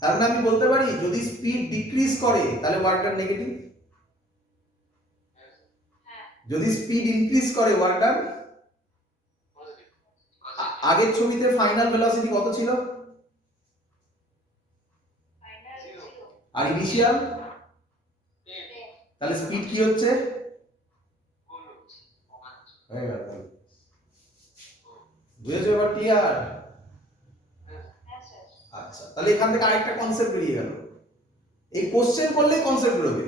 তার মানে আমি বলতে পারি যদি স্পিড ডিক্রিজ করে তাহলে ওয়ার্ক ডান নেগেটিভ, যদি স্পিড ইনক্রিজ করে ওয়ার্ক ডান। আগের ছবিতে ফাইনাল ভেলোসিটি কত ছিল? আর ইনিশিয়াল? তাহলে স্পিড কি হচ্ছে? বুঝেছো এবার ক্লিয়ার? আচ্ছা, তাহলে এখান থেকে আরেকটা কনসেপ্ট বেরিয়ে গেল। এই কোশ্চেন করলেই কনসেপ্ট বেরোবে।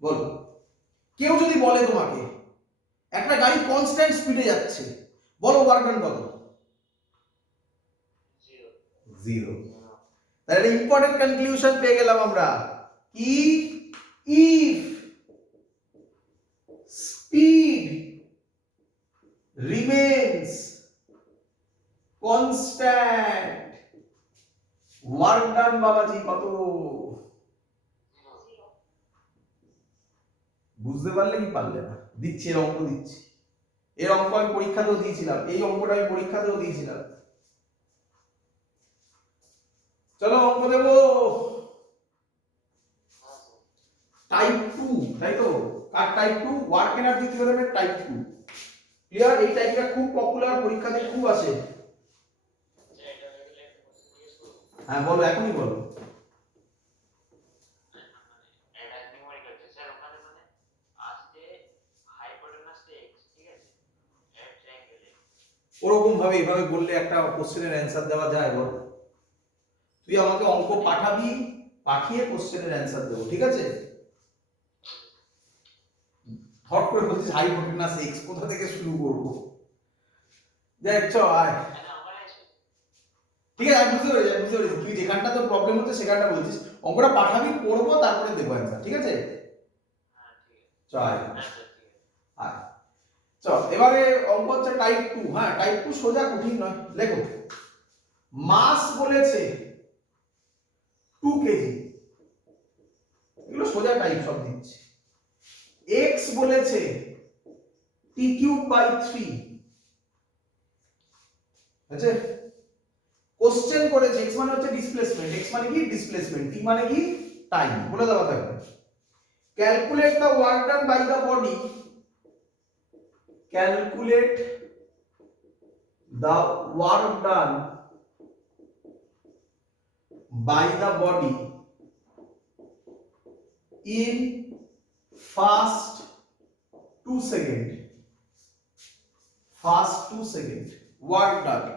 বলো, কেউ যদি বলে তোমাকে একটা গাড়ি কনস্ট্যান্ট স্পিডে যাচ্ছে, বলো ওয়ার্ক ডান কত? জিরো। তাহলে ইম্পর্টেন্ট কনক্লুশন পেয়ে গেলাম আমরা কি, if speed remains constant work done বাবাজি কত? বুঝতে পারলে কি পারলে না? দিচ্ছি, এর অঙ্ক দিচ্ছি। এর অঙ্ক আমি পরীক্ষাতেও দিয়েছিলাম, এই অঙ্কটা আমি পরীক্ষাতেও দিয়েছিলাম। চলো অঙ্ক দেব। টাইপ 2, তাই তো? কার টাইপ 2? ওয়ার্ক এনার্জি থিওরেমের টাইপ 2। ক্লিয়ার? এই টাইপটা খুব পপুলার, পরীক্ষাতে খুব আসে। হ্যাঁ বলো, এখনই বলো। ওরকম ভাবে এইভাবে বললে একটা কোশ্চেনের অ্যানসার দেওয়া যায়? বল, তুই আমাকে অঙ্ক পাঠাবি, পাঠিয়ে কোশ্চেনের অ্যানসার দেবো, ঠিক আছে? হট করে বলছিস হাইপোটেনাস এক্স, কোথা থেকে শুরু করবো? দেখ চ আয়। ঠিক আছে, আমি বুঝতে পেরেছি, আমি বুঝতে পেরেছি তুই যেখানটা তোর প্রবলেম হচ্ছে সেখানটা বলছিস। অঙ্কটা পাঠাবি, পড়বো, তারপরে দেবো অ্যানসার, ঠিক আছে? চ আয় আয়। চ এবারে অঙ্ক হচ্ছে টাইপ 2। হ্যাঁ, টাইপ 2 সোজা, কঠিন নয়। দেখো, মাস বলেছে 2 কেজি, এগুলো সোজা টাইপ সব দিচ্ছে। এক্স বলেছে টি কিউব বাই 3, আছে? কোশ্চেন করেছে এক্স মানে হচ্ছে ডিসপ্লেসমেন্ট, এক্স মানে কি ডিসপ্লেসমেন্ট, টি মানে কি টাইম, বলে দেওয়া থাকবে। Calculate the work done by the body, calculate the work done by the body in first 2 second, first 2 second work done।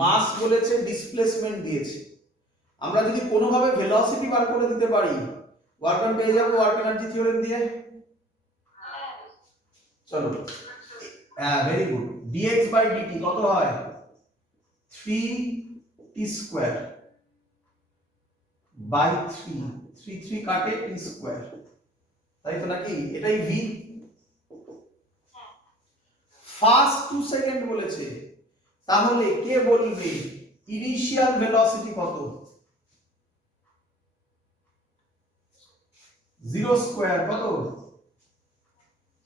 মাস বলেছে, ডিসপ্লেসমেন্ট দিয়েছে, আমরা যদি কোনোভাবে ভেলোসিটি বার করে দিতে পারি ওয়ার্ক ডান পেয়ে যাবো ওয়ার্ক এনার্জি থিওরেম দিয়ে। চলো, হ্যাঁ very good. dx by dt কত হয়? 3t স্কয়ার বাই 3, 3 3 কাটে t স্কয়ার, তাই তো নাকি? এটাই v। ফার্স্ট 2 সেকেন্ড বলেছে, তাহলে কে বলবে ইনিশিয়াল ভেলোসিটি কত? 0 স্কয়ার কত?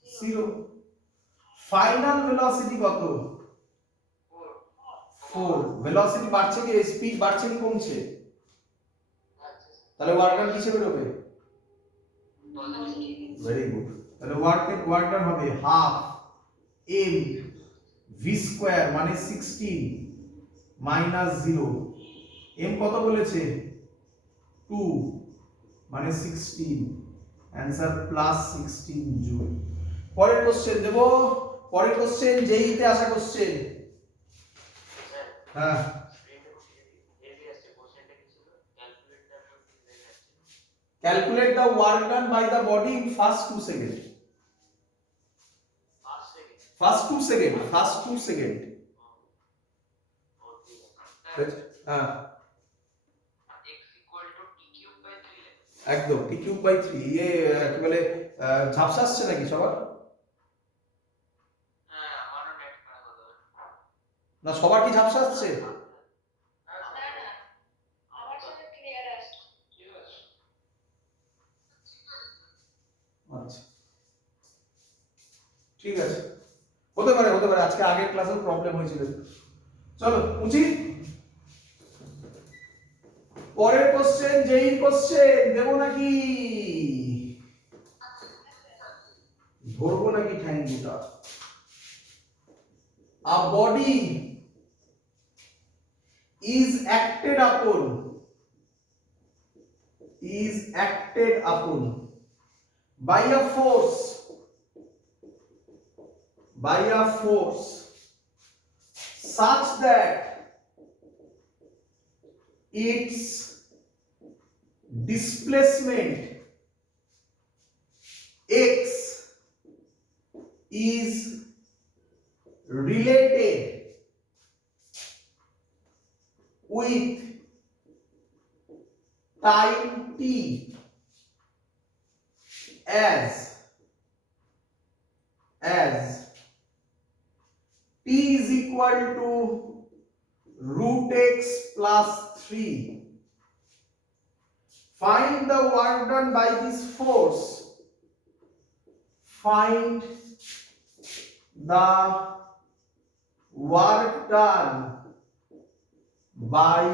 0। ফাইনাল ভেলোসিটি কত? 4। ভেলোসিটি বাড়ছে কি স্পিড বাড়ছে কি কমছে? তাহলে ওয়ার্ক ডান কিসে বেরোবে? Very good. তাহলে ওয়ার্ক ডান হবে হাফ m ভি স্কয়ার মানে 16 মাইনাস 0। m কত বলেছে? 2 মানে 16, অ্যানসার প্লাস 16 জুল। পরের কোশ্চেন দেব। পরের কোশ্চেন জেইতে আসা কোশ্চেন। হ্যাঁ, calculate the work done by the body in first 2 second, first 2 second, first 2 second। হ্যাঁ, x equal to t cube একদম t কিউব বাই 3 কি বলে ঝাপসা আসছে নাকি সবার? হ্যাঁ আমারও নেট খারাপ হলো। না সবার কি ঝাপসা আসছে? আচ্ছা ঠিক আছে, হতে পারে আজকে আগের ক্লাসেও প্রবলেম হয়েছিল। চলো উঠি, পরের কোশ্চেন যেই কোশ্চেন দেবো নাকি ধরবো নাকি ঠ্যাং দুটা? আ body is acted upon by a force such that its displacement x is related with time t as t is equal to root x plus 3. Find the work done by this force. Find the work done by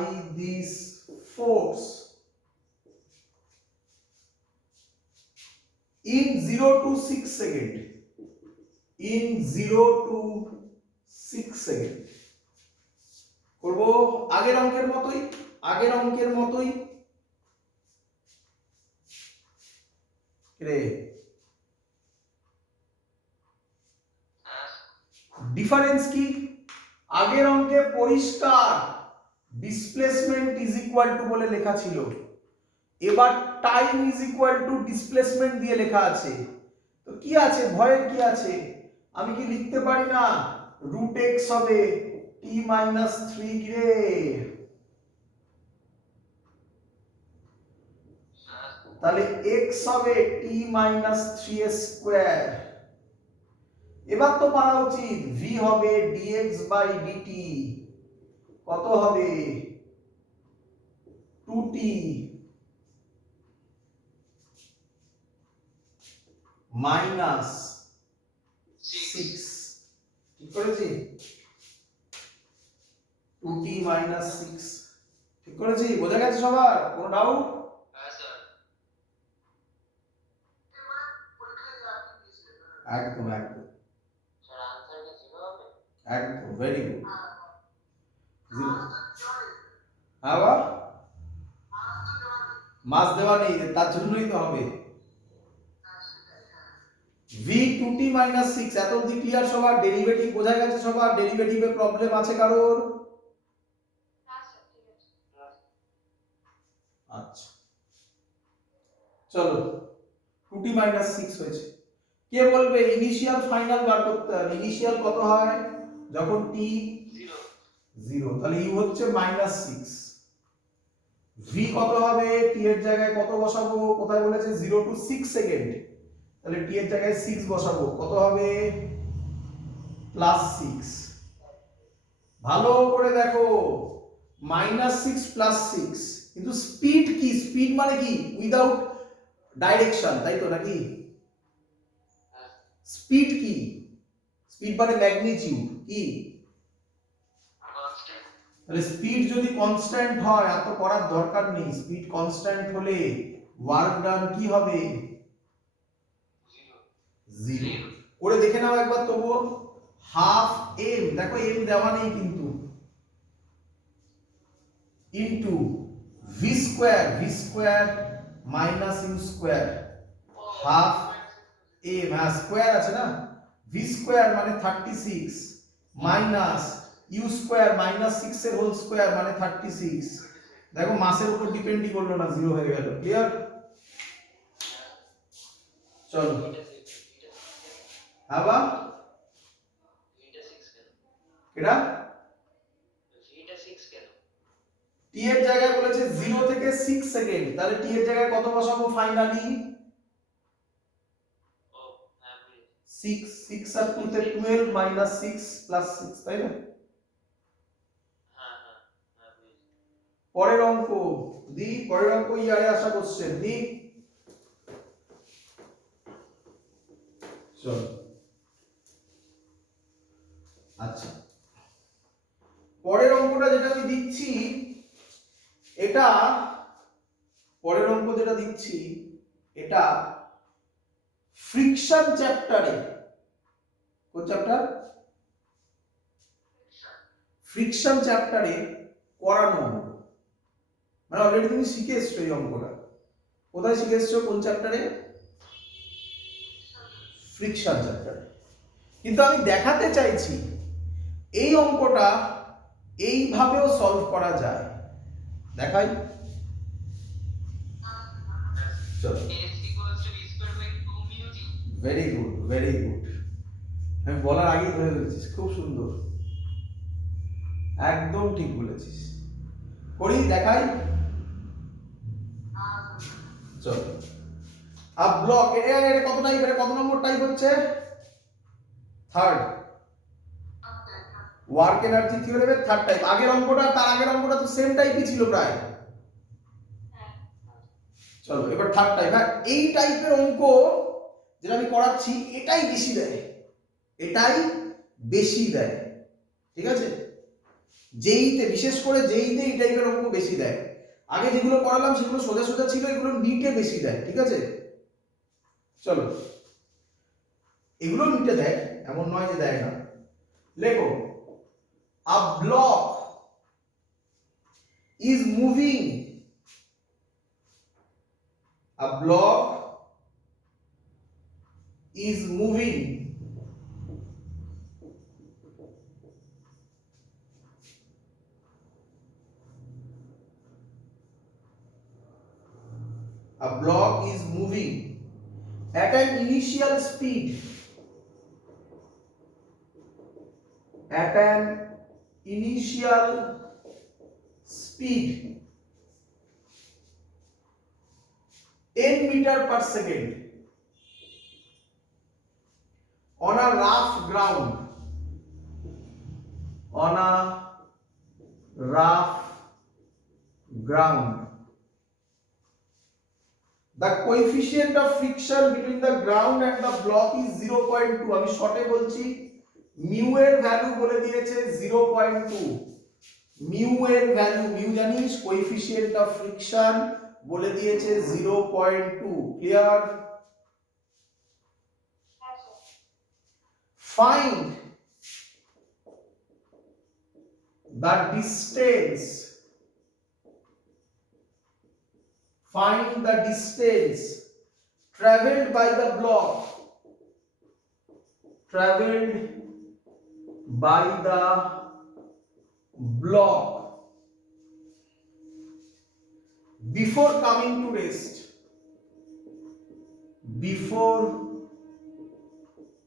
this force in 0 to 6 second. In 0 to 6 second. করব আগের অঙ্কের মতোই রে। Difference কি? আগের অঙ্কে পরিষ্কার displacement is equal two বলে লেখা ছিল, এবার time is equal two displacement দিয়ে লেখা আছে। তো কি আছে, ভয়ের কি আছে? আমি কি লিখতে পারি না রুট এক্স হবে t মাইনাস 3 রে? তাহলে x হবে t মাইনাস 3 স্কয়ার। এবার তো পারা উচিত v হবে dx বাই dt, কত হবে 2t মাইনাস 6। ঠিক করেছি? 2t মাইনাস 6 ঠিক করেছি? বোঝা গেছে সবার? কোনো ডাউট? হ্যাঁ স্যার। একদম একদম স্যার আনসার কি 0 হবে? একদম ভেরি গুড। হ্যাঁ বা মাস দেওয়া নেই, তার জন্যই তো হবে v 2t minus 6। এত অবধি ক্লিয়ার সবার? ডেরিভেটিভ বোঝা গেছে সবার? ডেরিভেটিভে প্রবলেম আছে কারোর? আচ্ছা চলো 2t minus 6 হয়েছে। কে বলবে ইনিশিয়াল ফাইনাল বার করতে হবে? ইনিশিয়াল কত হয় যখন t 0? তাহলে u হচ্ছে -6। v কত হবে? t এর জায়গায় কত বসাবো? কোথায় বলেছে 0 টু 6 সেকেন্ড, তাহলে t এর জায়গায় 6 বসাবো, কত হবে +6। ভালো করে দেখো -6 +6, কিন্তু স্পিড কি? স্পিড মানে কি? উইদাউট ডাইরেকশন, তাই তো নাকি? স্পিড কি? স্পিড মানে ম্যাগনিটিউড কি? তাহলে স্পিড যদি কনস্ট্যান্ট হয় এত করার দরকার নেই। স্পিড কনস্ট্যান্ট হলে ওয়ার্ক ডান কি হবে? 0। করে দেখে নাও একবার তবু। হাফ m, দেখো m দেওয়া নেই কিন্তু, into v square minus u square, half m, হ্যাঁ স্কয়ার আছে না, v স্কয়ার মানে 36 মাইনাস u স্কয়ার মাইনাস 6 এর হোল স্কয়ার মানে 36। দেখো মাসের উপর ডিপেন্ডই করলো না, 0 হয়ে গেল। ক্লিয়ার? চলো আবার এটা টি এর জায়গায় বলেছে 0 থেকে 6 সেকেন্ড, তাহলে টি এর জায়গায় কত বসাবো ফাইনালি? ও অ্যাভারেজ 6, 6 আর 2 তে 12 মাইনাস 6 প্লাস 6, তাই না? হ্যাঁ হ্যাঁ অ্যাভারেজ পরের অঙ্ক দি, পরের অঙ্ক ইয়ারে আসা কোশ্চেন দি। চলো আচ্ছা, পরের অঙ্কটা যেটা আমি দিচ্ছি, এটা পরের অঙ্ক যেটা দিচ্ছি এটা ফ্রিকশন চ্যাপ্টারে। কোন চ্যাপ্টার? ফ্রিকশন চ্যাপ্টারে করানো অঙ্ক, মানে অলরেডি তুমি শিখে এসছো এই অঙ্কটা। কোথায় শিখে এসছো? কোন চ্যাপ্টারে? ফ্রিকশন চ্যাপ্টারে। কিন্তু আমি দেখাতে চাইছি এই অঙ্কটা এইভাবেও সলভ করা যায়। দেখাই, চলো। s equals to v square by 2 mu g very good, very good. আমি বলার আগেই ধরে ফেলেছিস, খুব সুন্দর, একদম ঠিক বলেছিস। করি, দেখাই, চলো। আপ ব্লক, এটা কত টাইপ? এটা কত নম্বর টাইপ হচ্ছে? থার্ড। ওয়ার্ক এনার্জি থিওরেমের থার্ড টাইপ। আগের অঙ্কটা তার আগের অঙ্কটা তো সেম টাইপই ছিল প্রায়। চলো এবার থার্ড টাইপ। হ্যাঁ, এই টাইপের অঙ্ক যেটা আমি করাচ্ছি এটাই বেশি দেয়, এটাই বেশি দেয়, ঠিক আছে? জেইতে, বিশেষ করে জেইতে এই টাইপের অঙ্ক বেশি দেয়। আগে যেগুলো করালাম সেগুলো সোজা সোজা ছিল, এগুলো নিটে বেশি দেয়, ঠিক আছে? চলো, এগুলো নিটে দেয়, এমন নয় যে দেয় না। লেখো, a block is moving, a block is moving a block is moving at an initial speed, at an initial speed 10 meter per second on a rough ground, on a rough ground. The coefficient of friction between the ground and the block is 0.2. আমি শর্টে বলছি, mu এর value বলে দিয়েছে 0.2। Mu এর value, mu জানিস, coefficient of friction বলে দিয়েছে 0.2। Clear? Find the distance, find the distance traveled by the block, traveled by the block before coming to rest, before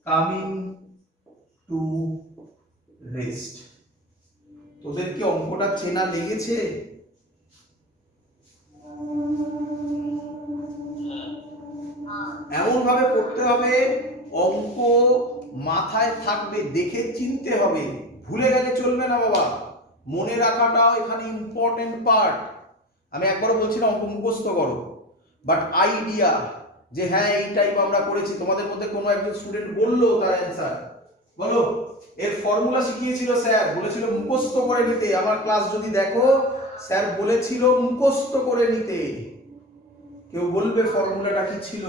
coming to rest. তোদের কি অঙ্কটা চেনা লেগেছে? এমন ভাবে পড়তে হবে, অঙ্ক মাথায় থাকবে, দেখে চিনতে হবে, ভুলে গেলে চলবে না বাবা। মনে রাখাটাও এখানে ইম্পর্টেন্ট পার্ট। আমি একবারও বলছি না অঙ্ক মুখস্থ করো, বাট আইডিয়া যে হ্যাঁ এই টাইপ আমরা করেছি। তোমাদের মধ্যে কোনো একজন স্টুডেন্ট বললো তার অ্যান্সার, বলো এর ফর্মুলা শিখিয়েছিল স্যার, বলেছিল মুখস্থ করে নিতে। আমার ক্লাস যদি দেখো, স্যার বলেছিল মুখস্থ করে নিতে। কেউ বলবে ফর্মুলাটা কি ছিল?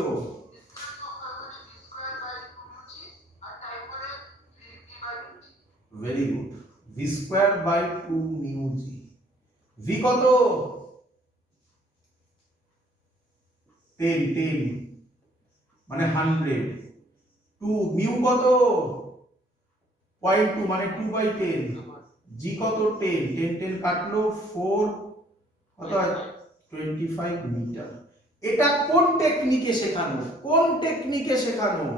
Very good, v square by 2 mu g. V কত? 10 মানে 100। 2 মিউ কত? 0.2 মানে 2/10। জি কত? 10 10 10 কাটলো 4 কত হয়? 25 মিটার। এটা কোন টেকনিকে শেখানো? কোন টেকনিকে শেখানো?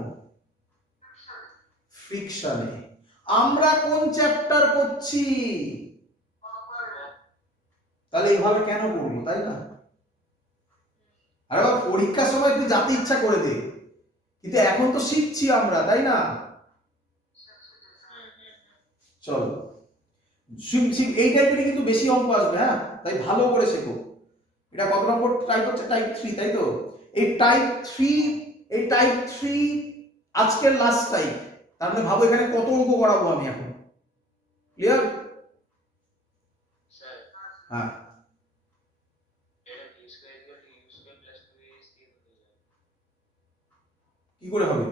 ফ্রিকশনে। আমরা কোন চ্যাপ্টার করছি? তাহলে এইভাবে কেন করবো, তাই না? আর আবার পরীক্ষার সময় তুই যাতে ইচ্ছা করে দে, কিন্তু এখন তো শিখছি আমরা, তাই না? চলো এই টাইপেরই কিন্তু বেশি অঙ্ক আসবে, হ্যাঁ, তাই ভালো করে শেখো। এটা কত নম্বর টাইপ হচ্ছে? টাইপ 3, তাই তো? এই টাইপ 3 আজকের লাস্ট টাইপ। তার মানে ভাবো এখানে কত অঙ্ক করাবো আমি এখন। ক্লিয়ার? স্যার হ্যাঁ, এটা v square equal to u square plus 2as দিয়ে হয়ে যাবে। কি করে হবে?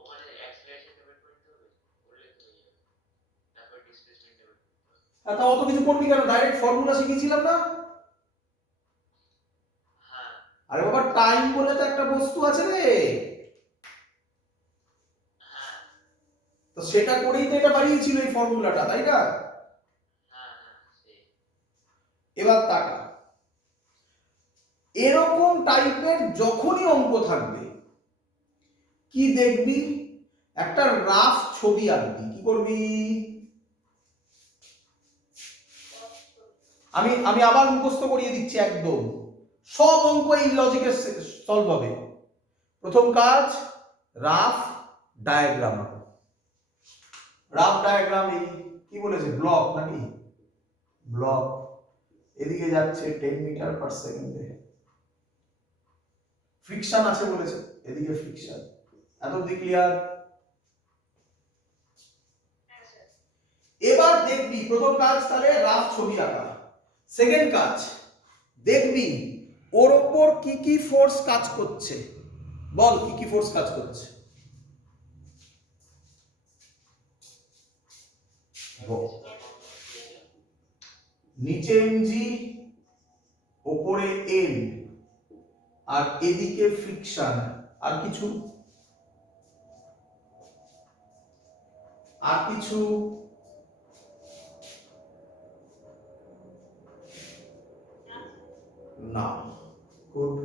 ওখানে অ্যাক্সিলারেশন বের করতে হবে, করলে তো হয়ে যাবে। তারপর ডিসপ্লেসমেন্ট বের করতে হবে। তা অত কিছু করবি কেন? ডাইরেক্ট ফর্মুলা শিখিয়েছিলাম না? হ্যাঁ আরে বাবা, টাইম বলে তো একটা বস্তু আছে রে, হ্যাঁ তো সেটা করেই তো এটা বানিয়েছিল এই ফর্মুলাটা, তাই না? হ্যাঁ হ্যাঁ সেই। এবার তাকা, এরকম টাইপের যখনই অঙ্ক থাকবে, কি দেখবি? একটা রাফ ছবি আঁকবি। কি করবি? আমি আবার মুখস্থ করিয়ে দিচ্ছি, একদম সব অঙ্ক এই লজিকে সলভ হবে। প্রথম কাজ, রাফ ডায়াগ্রাম আঁকো। রাফ ডায়াগ্রাম এই কি বলেছে, ব্লক নাকি? ব্লক এদিকে যাচ্ছে 10 মিটার পার সেকেন্ডে, ফ্রিকশন আছে বলেছে, এদিকে ফ্রিকশন। এত অব্দি ক্লিয়ার? এবার দেখবি প্রথম কাজ তাহলে রাফ ছবি আঁকা। সেকেন্ড কাজ দেখবি ওর ওপর কি কি ফোর্স কাজ করছে। বল কি কি ফোর্স কাজ করছে? নিচে এমজি, ওপরে এন, আর এদিকে ফ্রিকশন। আর কিছু? আর কিছু? না। গুড,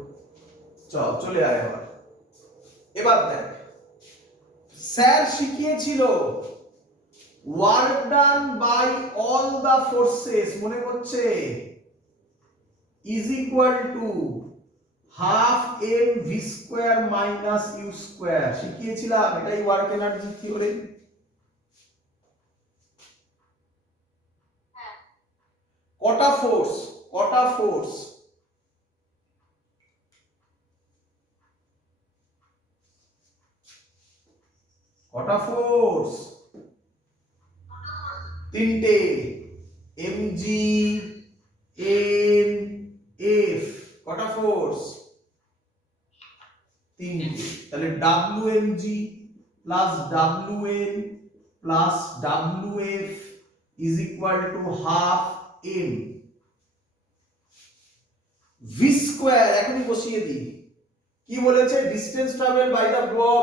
চলে আয়। এবার এবার দেখ, স্যার শিখিয়েছিল work done by all the forces, মনে করছে, is equal to half M V square minus you square. শিখিয়েছিলাম, এটাই ওয়ার্ক এনার্জি থিওরেম। কটা ফোর্স? কটা ফোর্স? কটা ফোর্স? তিনটে, এমজি, এন, এফ। কটা ফোর্স? তিনটে। তাহলে W MG plus W N plus W F is equal to half M V square. এখনই বসিয়ে দিই। কি বলেছে? Distance travel by the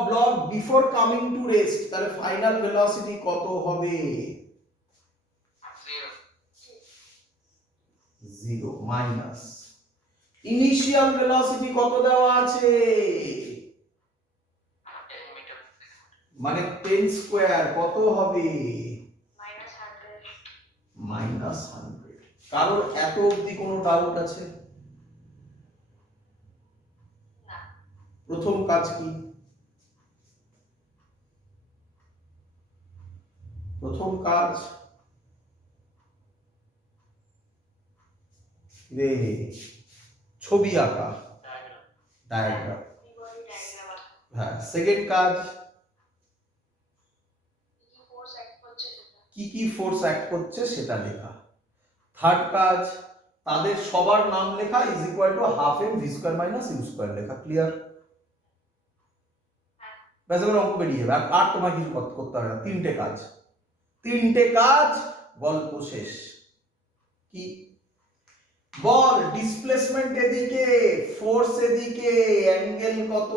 block before coming to rest. তাহলে ফাইনাল ভেলোসিটি কত হবে? 0 মাইনাস ইনিশিয়াল ভেলোসিটি কত দেওয়া আছে? 10 মিটার মানে 10 স্কয়ার কত হবে? -100। কারোর এত অবধি কোনো ডাউট আছে? না। প্রথম কাজ কি? প্রথম কাজ রে ছবি আঁকা, ডায়াগ্রাম। হ্যাঁ, সেকেন্ড কাজ কি কি ফোর্স অ্যাক্ট করছে সেটা লেখা। থার্ড কাজ তাদের সবার নাম লেখা is equal to half M V square minus u square লেখা। ক্লিয়ার? ব্যাস, এবার অঙ্ক বেরিয়ে যাবে। আর তোমার কিছু করতে হবে না। তিনটে কাজ, তিনটে কাজ, গল্প শেষ। কি বল? ডিসপ্লেসমেন্ট এদিকে, ফোর্স এদিকে, অ্যাঙ্গেল কত?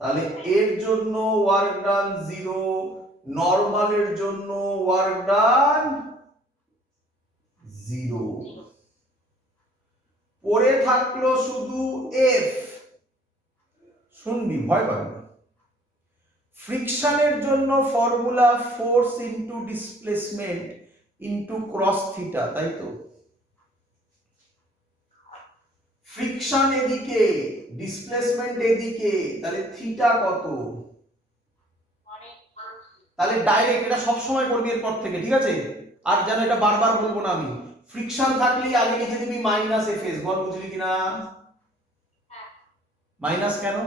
তাহলে এর জন্য ওয়ার্ক ডান 0, নরমালের জন্য ওয়ার্ক ডান 0। পরে থাকলো শুধু এফ। শুনবি, ভয় পাবি না। ফ্রিকশনের জন্য formula force into displacement into cross theta, তাই তো? ফ্রিকশন এদিকে, ডিসপ্লেসমেন্ট এদিকে, তাহলে থিটা কত? তাহলে ডাইরেক্ট এটা সব সময় করবি এরপর থেকে, ঠিক আছে? আর যেন এটা বারবার বলবো না আমি। ফ্রিকশন থাকলেই আগে লিখে দিবি মাইনাস এফএস, বল বুঝলি কিনা? মাইনাস কেন?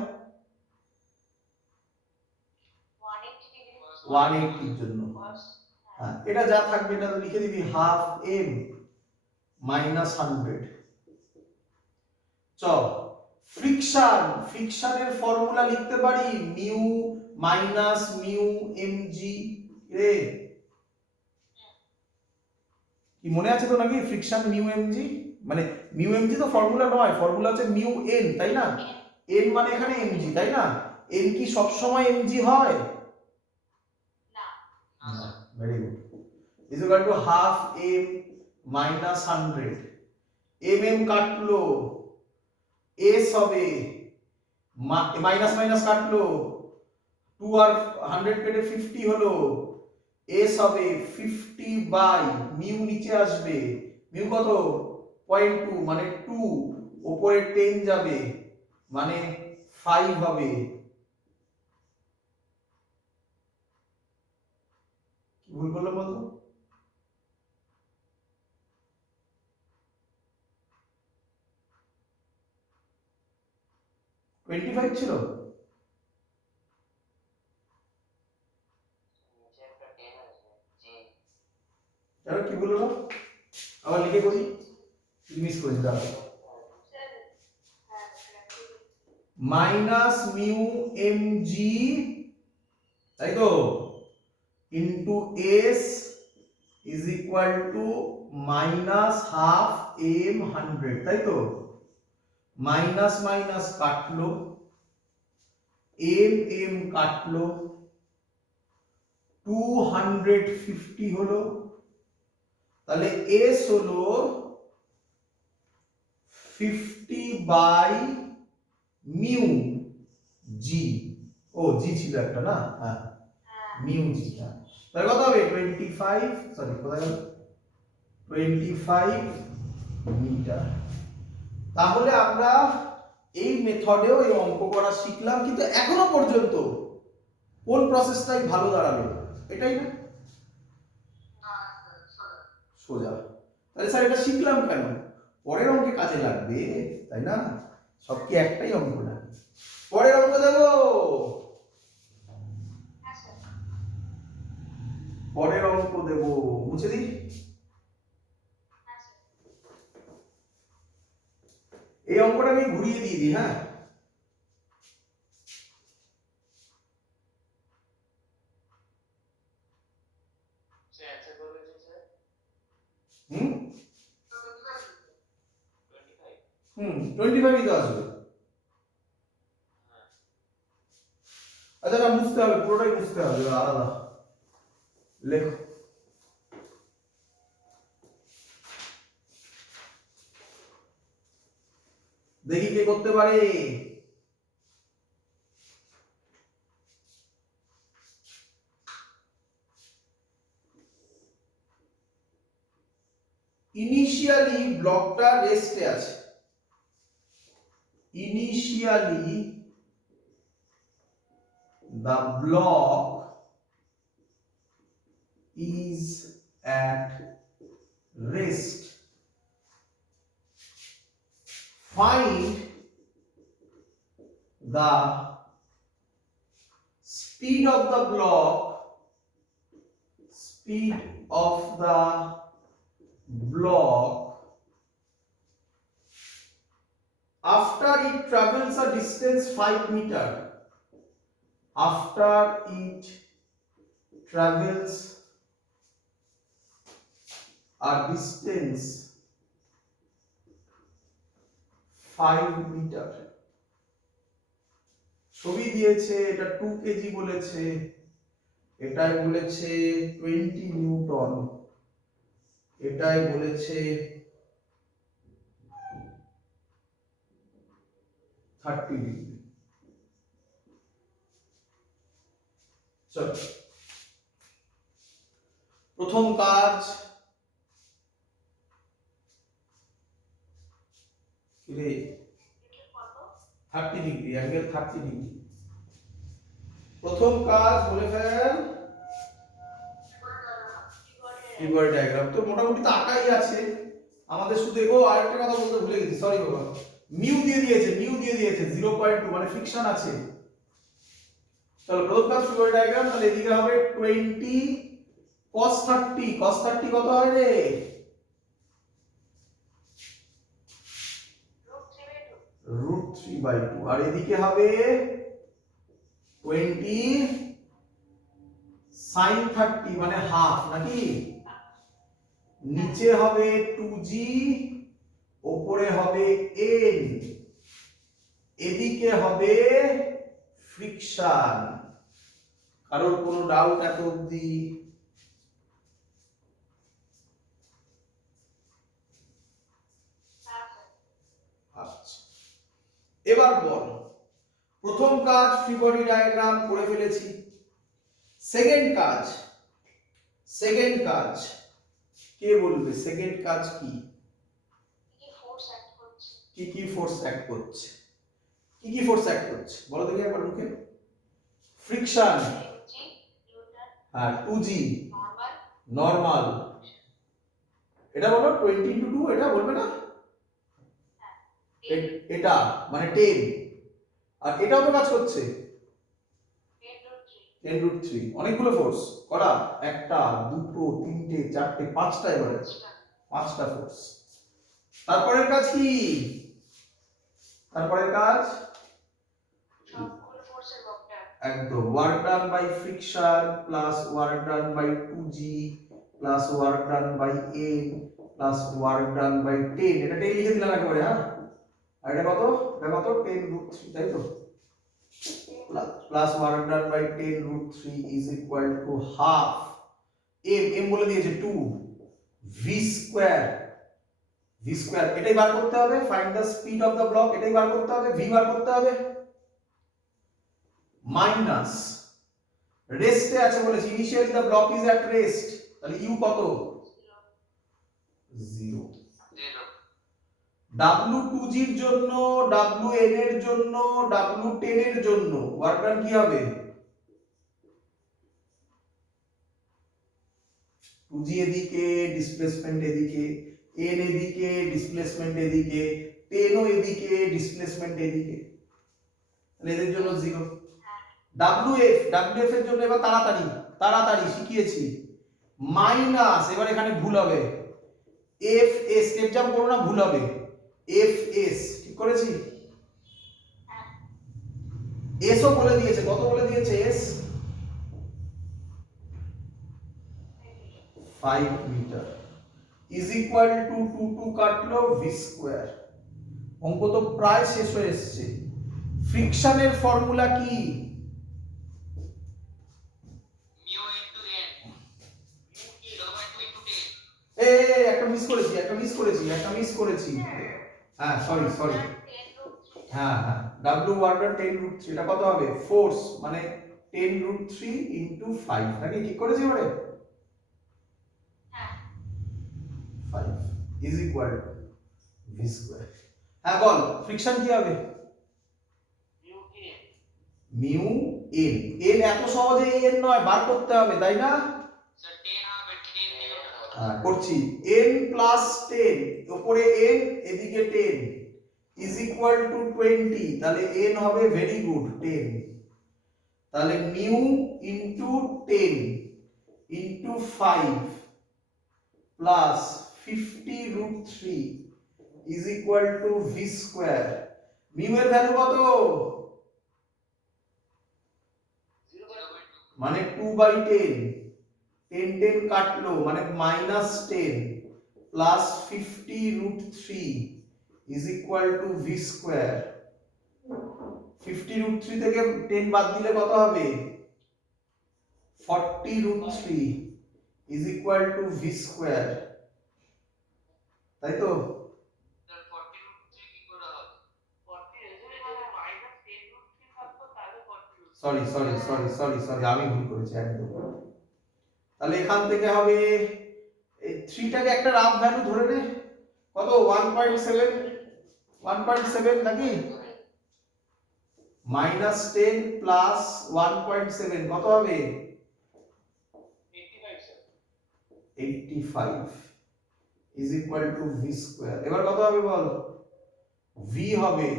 180 এর জন্য। হ্যাঁ, এটা যা থাকবে এটা লিখে দিবি হাফ এম মাইনাস 100। চল, ফ্রিকশনের ফর্মুলা লিখতে পারি মিউ মাইনাস মিউ এমজি রে, কি মনে আছে তো নাকি? ফ্রিকশন মিউ এমজি, মানে মিউ এমজি তো ফর্মুলা নয়, ফর্মুলা হচ্ছে মিউ এন, তাই না? এন মানে এখানে এমজি, তাই না? এন কি সব সময় এমজি হয়? না, very good. Is equal to half m minus 100। M কাটলো, এস হবে মাইনাস মাইনাস কাটলো, 2 আর 100 কেটে 50 হলো, এস হবে 50 বাই মিউ নিচে আসবে, মিউ কত? 0.2 মানে 2, উপরে 10 যাবে মানে 5 হবে। কি ভুল করলাম বলতো? টোয়েন্টি ফাইভ ছিল? এবার কি বললো? আবার লিখে করি, মিস করেছি, দাঁড়া। মাইনাস মিউ এম জি, তাই তো, into s is equal to minus half m 100, তাই তো? মাইনাস মাইনাস কাটলো, এম কাটলো, 250 হলো, তাহলে এস হলো 50 বাই মিউ জি। ও জি ছিল একটা না, হ্যাঁ মিউ জি, হ্যাঁ। তাহলে কত হবে? 25, সরি কোথায় গেল, 25 মিটার। তাহলে আমরা এই মেথডেও এই অঙ্ক করা শিখলাম, কিন্তু এখনো পর্যন্ত কোন প্রসেসটাই ভালো দাঁড়ালো? এটাই না, সোজা। তাহলে স্যার এটা শিখলাম কেন? পরের অঙ্কে কাজে লাগবে, তাই না? সব কি একটাই অঙ্ক না? পরের অঙ্ক দেবো, পরের অঙ্ক দেবো, মুছে দিই। এই অঙ্কটা আমি ঘুরিয়ে দিয়ে দিই, হ্যাঁ। হুম 25 তো আসবে। আচ্ছা না, বুঝতে হবে, পুরোটাই বুঝতে হবে, আলাদা লেখো। দেখি কে করতে পারে। ইনিশিয়ালি ব্লকটা রেস্টে আছে, initially the block is at rest. Find the speed of the block, speed of the block after it travels a distance 5 meter. After it travels a distance 5 metre. ছবি দিয়েছে, এটা 2 কেজি বলেছে, এটাই বলেছে 20 নিউটন, এটাই বলেছে 30 ডিগ্রি। চলো প্রথম কাজ রে 30 ডিগ্রি, অ্যাঙ্গেল 30 ডিগ্রি। প্রথম কাজ বলে ফেল ফ্রি বডি ডায়াগ্রাম। তো মোটামুটি তো আঁকাই আছে আমাদের, শুধু আরেকটা কথা বলতে ভুলে গেছি, সরি বাবা। মিউ দিয়ে দিয়েছে 0.2, মানে ফ্রিকশন আছে। চলো প্রথম কাজ ফ্রি বডি ডায়াগ্রাম, তাহলে এদিকে হবে 20 cos 30। cos 30 কত হয় রে? √3/2। আর এদিকে হবে 20 sin 30, মানে হাফ নাকি? নিচে হবে 2g, উপরে হবে n, এদিকে হবে ফ্রিকশন। কারোর কোনো ডাউট এত অবধি? আচ্ছা, এবার বল, প্রথম কাজ ফ্রি বডি ডায়াগ্রাম করে ফেলেছি। সেকেন্ড কাজ কে বলবে? সেকেন্ড কাজ কি? কি কি ফোর্স অ্যাক্ট করছে? কি কি ফোর্স অ্যাক্ট করছে বলো দেখি একবার মুখে। ফ্রিকশন, হ্যাঁ 2g নরমাল, এটা বলো 20 × 2, এটা বলবে না? এটা মানে 10, আর এটাও তো কাজ করছে 10√3। অনেকগুলো ফোর্স করা, একটা দুটো তিনটে চারটে পাঁচটা, এবারে পাঁচটা ফোর্স। তারপরের কাজ কি? তারপরের কাজ একদম work done by friction plus work done by 2g plus work done by n plus work done by 10। এটা 10 লিখে দিলাম একেবারে, হ্যাঁ। আর এটা কত? এটা কত? 10√3, তাই তো? Plus work done by 10√3 is equal to half m বলে দিয়েছে 2 v স্কয়ার। এটাই বার করতে হবে, find the speed of the block, এটাই বার করতে হবে, v বার করতে হবে। মাইনাস রেস্টে আছে বলেছি, initially the block is at rest, তাহলে u কত? 0। W2g এর জন্য, Wn এর জন্য, W10 এর জন্য ওয়ার্ক ডান কি হবে? 2g এদিকে, ডিসপ্লেসমেন্ট এদিকে, n এদিকে, ডিসপ্লেসমেন্ট এদিকে, 10 ও এদিকে, ডিসপ্লেসমেন্ট এদিকে, তাহলে এদের জন্য 0। wf এর জন্য এবার তাড়াতাড়ি শিখিয়েছি, মাইনাস, এবার এখানে ভুল হবে, fs, স্টেপ জাম্প করো না, ভুল হবে, fs ঠিক করেছি। s ও বলে দিয়েছে, কত বলে দিয়েছে? s 5 metre is equal to 2 কাটলো v স্কয়ার। অঙ্ক তো প্রায় শেষ হয়ে এসেছে। ফ্রিকশনের ফর্মুলা কি? একটা মিস করেছি। হ্যাঁ সরি। হ্যাঁ w ওয়ার্ক 10√3, এটা কত হবে? ফোর্স, মানে 10√3 ইনটু 5, নাকি ঠিক করেছি এবারে? 5 is equal two v square. হ্যাঁ বল, ফ্রিকশন কি হবে? Mu n। n এত সহজে n নয়, বার করতে হবে, তাই না? করছি। n প্লাস 10, উপরে n এদিকে 10 ইজ ইকুয়াল টু 20, তাহলে n হবে ভেরি গুড 10। তাহলে mu into 10 into 5 plus 50√3 is equal two v square. Mu এর ভ্যালু কত? মানে 2/10, 10 কাটলো, মানে -10 plus 50√3 is equal two v square. 50√3 থেকে 10 বাদ দিলে কত হবে? 40√3 is equal two v square, তাই তো? Sorry sorry sorry sorry sorry আমি ভুল করেছি একদম। তাহলে এখান থেকে হবে এই 3 টাকে একটা রাফ ভ্যালু ধরে নে, কত 1.7, 1.7 নাকি -10 প্লাস 1.7 কত হবে 85 is equal two v square. এবার কত হবে বল, v হবে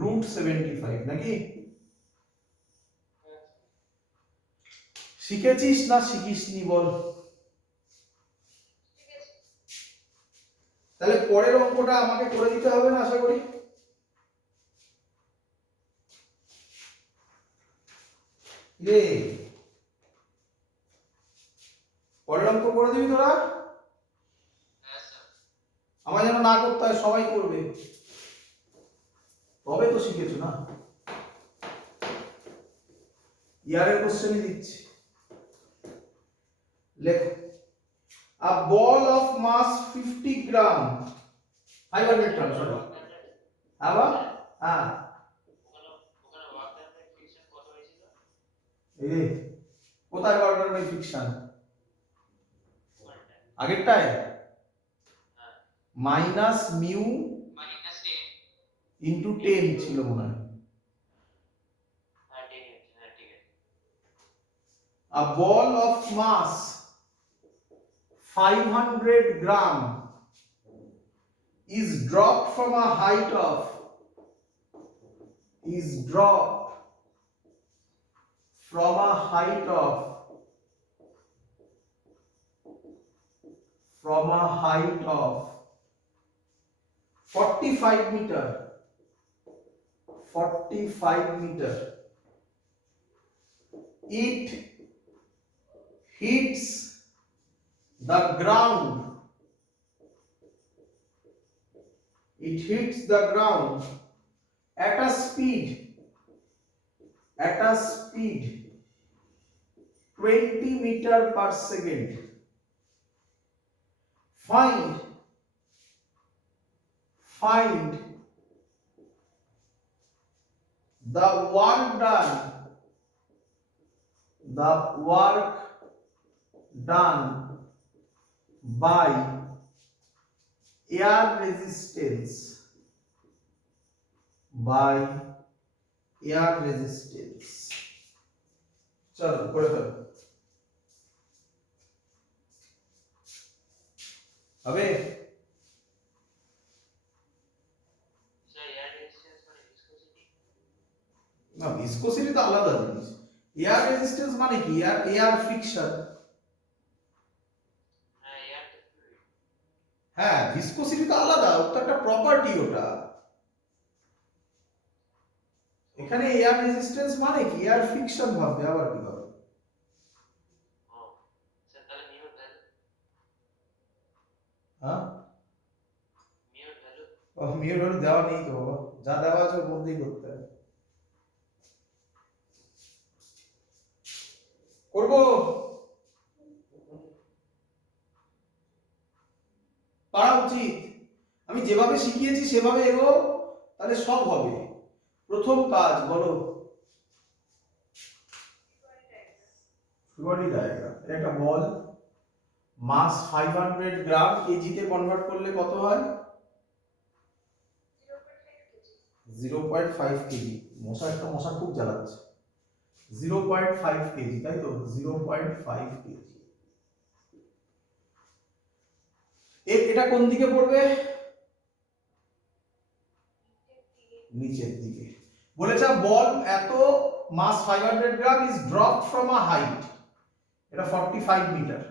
√75 নাকি? শিখেছিস না শিখিসনি বল? তাহলে পরের অঙ্কটা আমাকে করে দিতে হবে না আশা করি। রে পরের অঙ্ক করে দিবি তোরা? হ্যাঁ স্যার। আমার যেন না করতে হয়, সবাই করবে তবে তো শিখেছো না। ইয়ারের কোশ্চেনই দিচ্ছি, লেখ a ball of mass 50 gram 500 gram sorry আবার হ্যাঁ ওখানে ওখানে ওয়ার্ক ডানের ফিকশন কত হয়েছিল? এই কোথায় অর্ডার ফিকশন ওখানটা। আগেরটায় হ্যাঁ মাইনাস মিউ -10। ইনটু 10 ছিল মনে হয়। হ্যাঁ ঠিক আছে, হ্যাঁ ঠিক আছে। a ball of mass 500 gram is dropped from a height of is dropped from a height of 45 meter 45 meter. It hits the ground. It hits the ground at a speed 20 meter per second. Find the work done by air resistance চলো করে ফেলো হবে। Sir air resistance মানে viscosity? না viscosity তো আলাদা জিনিস, air resistance মানে কি, এয়ার ফ্রিকশন। হ্যাঁ এয়ার তো ফ্লুইড। হ্যাঁ ভিসকোসিটি তো আলাদা, ওটা তো একটা প্রপার্টি ওটা। এখানে এয়ার রেজিস্ট্যান্স মানে কি, এয়ার ফ্রিকশন ভাববে আবার কি ভাবে। ও স্যার তাহলে মিউর ভ্যালু? হ্যাঁ মিউর ভ্যালু? ও মিউর ভ্যালু দেওয়া নেই তো বাবা, যা দেওয়া আছে ওর মধ্যেই করতে হবে। করবো পারা উচিত, আমি যেভাবে শিখিয়েছি সেভাবে এগো, তাহলে সব হবে। প্রথম কাজ বলো, ফ্রি ডায়াগ্রাম। একটা বল মাস 500 গ্রাম, কেজিতে কনভার্ট করলে কত হয় 0.5 কেজি। মশা খুব জ্বালাচ্ছে। 0.5 কেজি তাই তো, 0.5 কেজি। এটা কোন দিকে পড়বে, নিচের দিকে। বলেছে বল এত mass 500 gram is dropped from a height, এটা 45 metre.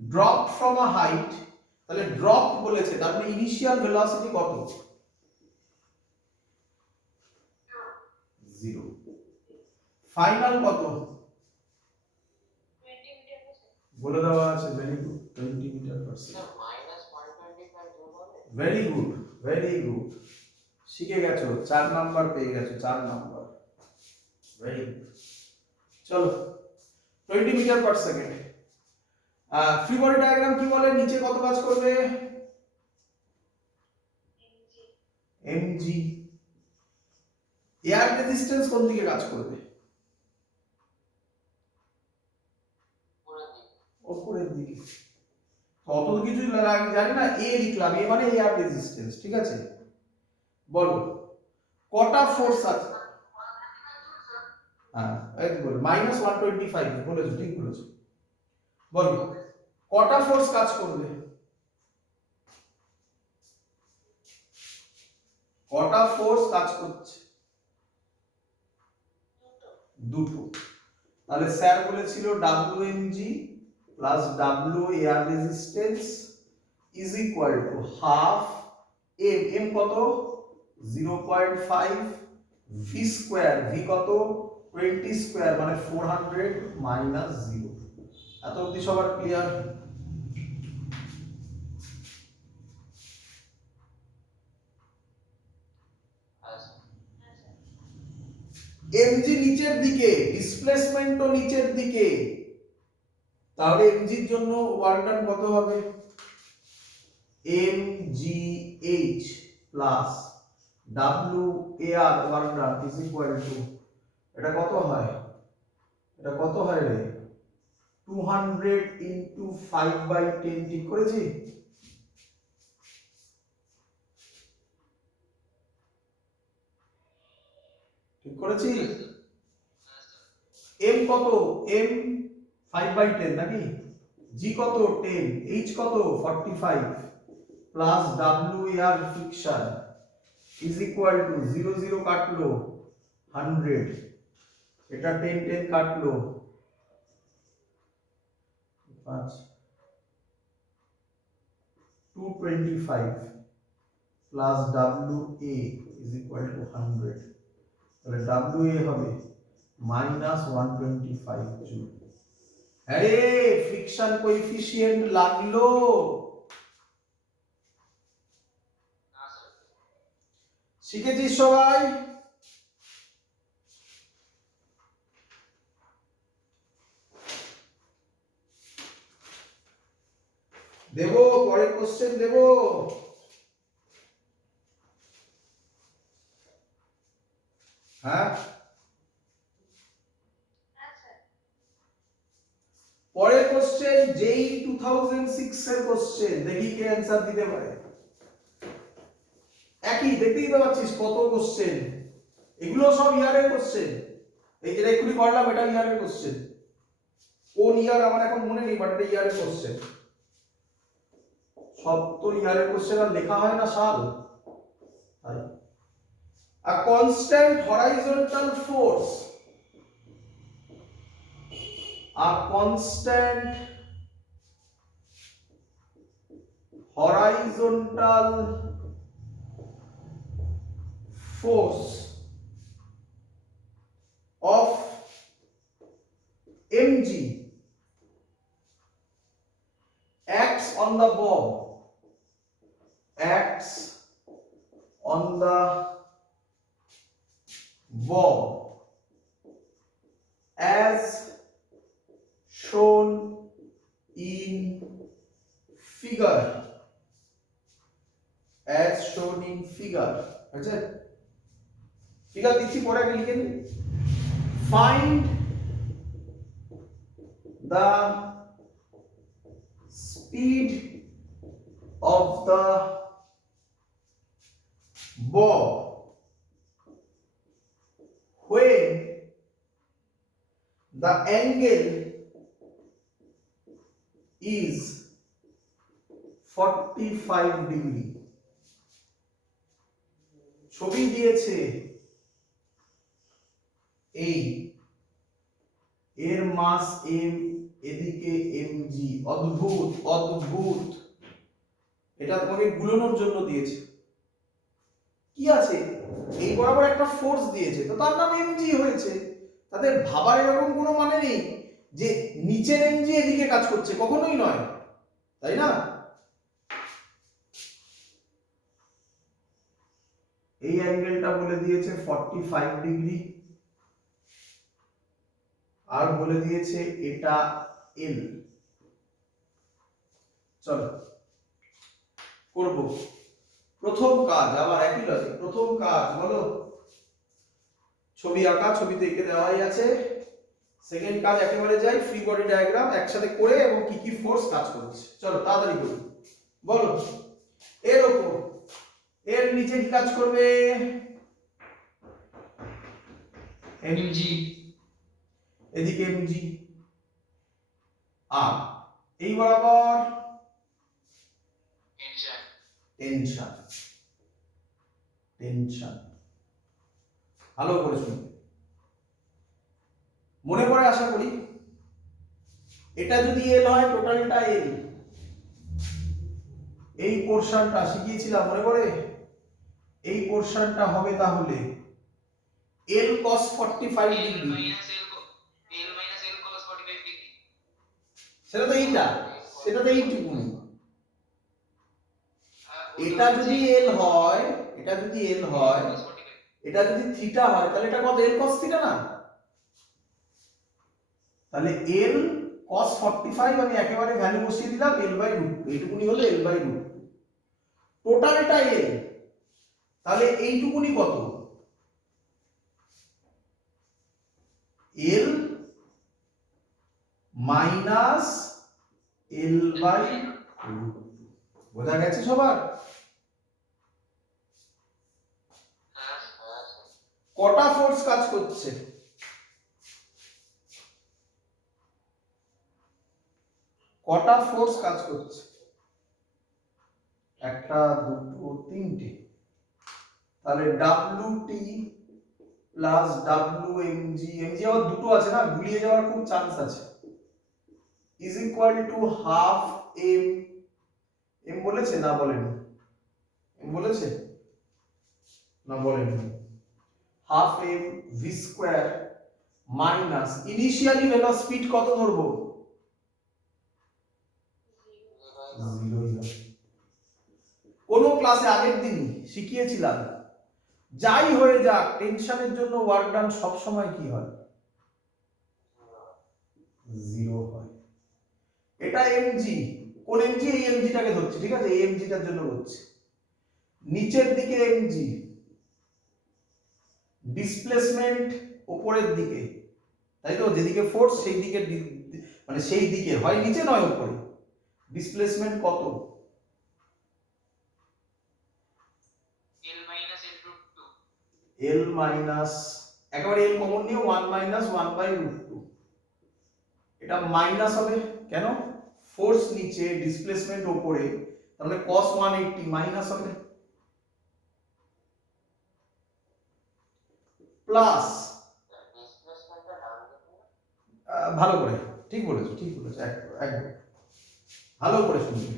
Dropped from a height, তাহলে ড্রপ বলেছে, তার মানে ইনিশিয়াল ভেলোসিটি কত 0, ফাইনাল কত 20 মিটার আছে। বলে দেওয়া আছে, very good 20 metre per sir second. -125 joule হবে। ভেরি গুড ভেরি গুড, শিখে গেছো, 4 নাম্বার পেয়ে গেছো, 4 নাম্বার, ভেরি গুড। চলো 20 metre per second. Free body diagram কি বলে, নিচে কত কাজ করবে mg। এয়ার রেজিস্ট্যান্স কোন দিকে কাজ করবে? উপরের দিকে। কত কিছু জানি না, এ লিখলাম, এ মানে এয়ার রেজিস্ট্যান্স, ঠিক আছে। বলো কটা ফোর্স আছে? হ্যাঁ এই বলো -125 বলেছো, ঠিক বলেছো। বলো কটা ফোর্স কাজ করবে? কটা ফোর্স কাজ করছে? দুটো। তাহলে স্যার বলেছিল WmG plus W air resistance is equal to half m, m কত 0.5, v স্কয়ার, v কত 20 স্কয়ার মানে 400 মাইনাস 0। এত অবধি সবার ক্লিয়ার? mg নিচের দিকে, ডিসপ্লেসমেন্টও নিচের দিকে, তাহলে mg এর জন্য ওয়ার্ক ডান কত হবে? mgh plus war work done is equal two, এটা কত হয়? এটা কত হয় রে? 200 ইনটু 5/10, ঠিক করেছি? ঠিক করেছি? m কত? m 5/10 নাকি? g কত 10, h কত 45 plus war friction is equal two 0 0 কাটলো 100, এটা 10 10 কাটলো 5, 225 plus wa is equal two 100, তাহলে wa হবে -125 জুল। আরে ফ্রিকশন কোএফিসিয়েন্ট লাগলো। শিখেছিস সবাই? দেবো পরের কোশ্চেন দেবো? হ্যাঁ পরের কোশ্চেন যেই 2006 এর কোশ্চেন, দেখি কে অ্যানসার দিতে পারে। একই দেখতেই তো পাচ্ছিস কত কোশ্চেন, এগুলো সব ইয়ারের কোশ্চেন। এই যেটা এক্ষুনি করলাম এটা ইয়ারের কোশ্চেন, কোন ইয়ার আমার এখন মনে নেই, বাট এটা ইয়ারের কোশ্চেন। সব তো ইয়ারের কোশ্চেন আর লেখা হয় না সাল, তাই। A constant horizontal force, a constant horizontal force of mg acts on the bob, acts on the bob as shown in figure, as shown in figure। আচ্ছা ফিগার দিচ্ছি, পরে আগে লিখে নিন। Find the speed of the bob when the angle is 45 degree. ছবি দিয়েছে এই, এর মাস m, এদিকে mg। অদ্ভুত অদ্ভুত, এটা তোমাকে গুলোনোর জন্য দিয়েছে। কি আছে, এই বরাবর একটা ফোর্স দিয়েছে তো তার নাম mg হয়েছে। তাদের ভাবার এরকম কোনো মানে নেই যে নিচের mg এদিকে কাজ করছে, কখনোই নয়, তাই না? এই অ্যাঙ্গেলটা বলে দিয়েছে 45 ডিগ্রি, আর বলে দিয়েছে এটা L। চলো করব প্রথম কাজ, আবার একই লজিক। প্রথম কাজ বলো, ছবি আঁকা, ছবিতে এঁকে দেওয়াই আছে। সেকেন্ড কাজ একেবারে যাই, ফ্রি বডি ডায়াগ্রাম একসাথে করে এবং কি কি ফোর্স কাজ করছে। চলো তাড়াতাড়ি করি, বলো। এর ওপর, এর নিচে কি কাজ করবে? এমজি, এদিকে এমজি, আর এই বরাবর টেনশন। Tension, tension. ভালো করে শুনবে, মনে পড়ে আশা করি। এটা যদি এল হয়, টোটালটা এল, এই পোরশনটা শিখিয়েছিলাম মনে পড়ে, এই পোরশনটা হবে তাহলে এল cos 45 L degree. minus L cos 45 degree. সেটা তো এইটা, সেটা তো এইটুকুনি। এটা যদি এল হয়, এটা যদি এল হয়, cos 45. এটা যদি থিটা হয়, তাহলে এটা কত? এল cos থিটা না? তাহলে এল cos 45 আমি একেবারে ভ্যালু বসিয়ে দিলাম l/√2, এইটুকুনি হলো l/√2, টোটালটা এল। তাহলে এইটুকুনি কত? L minus l/√2। বোঝা গেছে সবার? কটা ফোর্স কাজ করছে? কটা ফোর্স কাজ করছে? একটা, দুটো, তিনটে। তাহলে WT প্লাস WMG, এমজি আবার দুটো আছে না, গুলিয়ে যাওয়ার খুব চান্স আছে, is equal to half M. M বলেছে না বলেনি? এম বলেছে না বলেনি? Half M V square minus initially velocity কত ধরবো? 0। কোন ক্লাসে আগের দিন শিখিয়েছিলাম, যাই হয়ে যাক টেনশনের জন্য ওয়ার্ক ডান সব সময় কি হয়? 0 হয়। এটা এমজি, কোন এমজি? এই এমজিটাকে ধরছি, ঠিক আছে? এই এমজিটার জন্য হচ্ছে নিচের দিকে এমজি, ডিসপ্লেসমেন্ট উপরের দিকে, তাই তো? যেদিকে ফোর্স সেই দিকে, মানে সেই দিকে হয় নিচে নয় উপরে। ডিসপ্লেসমেন্ট কত? L minus L√2. L minus, একেবারে L কমন নিয়ে 1 মাইনাস 1/√2। এটা মাইনাস হবে কেন? ফোর্স নিচে, ডিসপ্লেসমেন্ট উপরে, তাহলে cos 180 মাইনাস হবে, প্লাস ভালো করে, ঠিক বলেছো, ঠিক বলেছো, একদম ভালো করে শুনবে।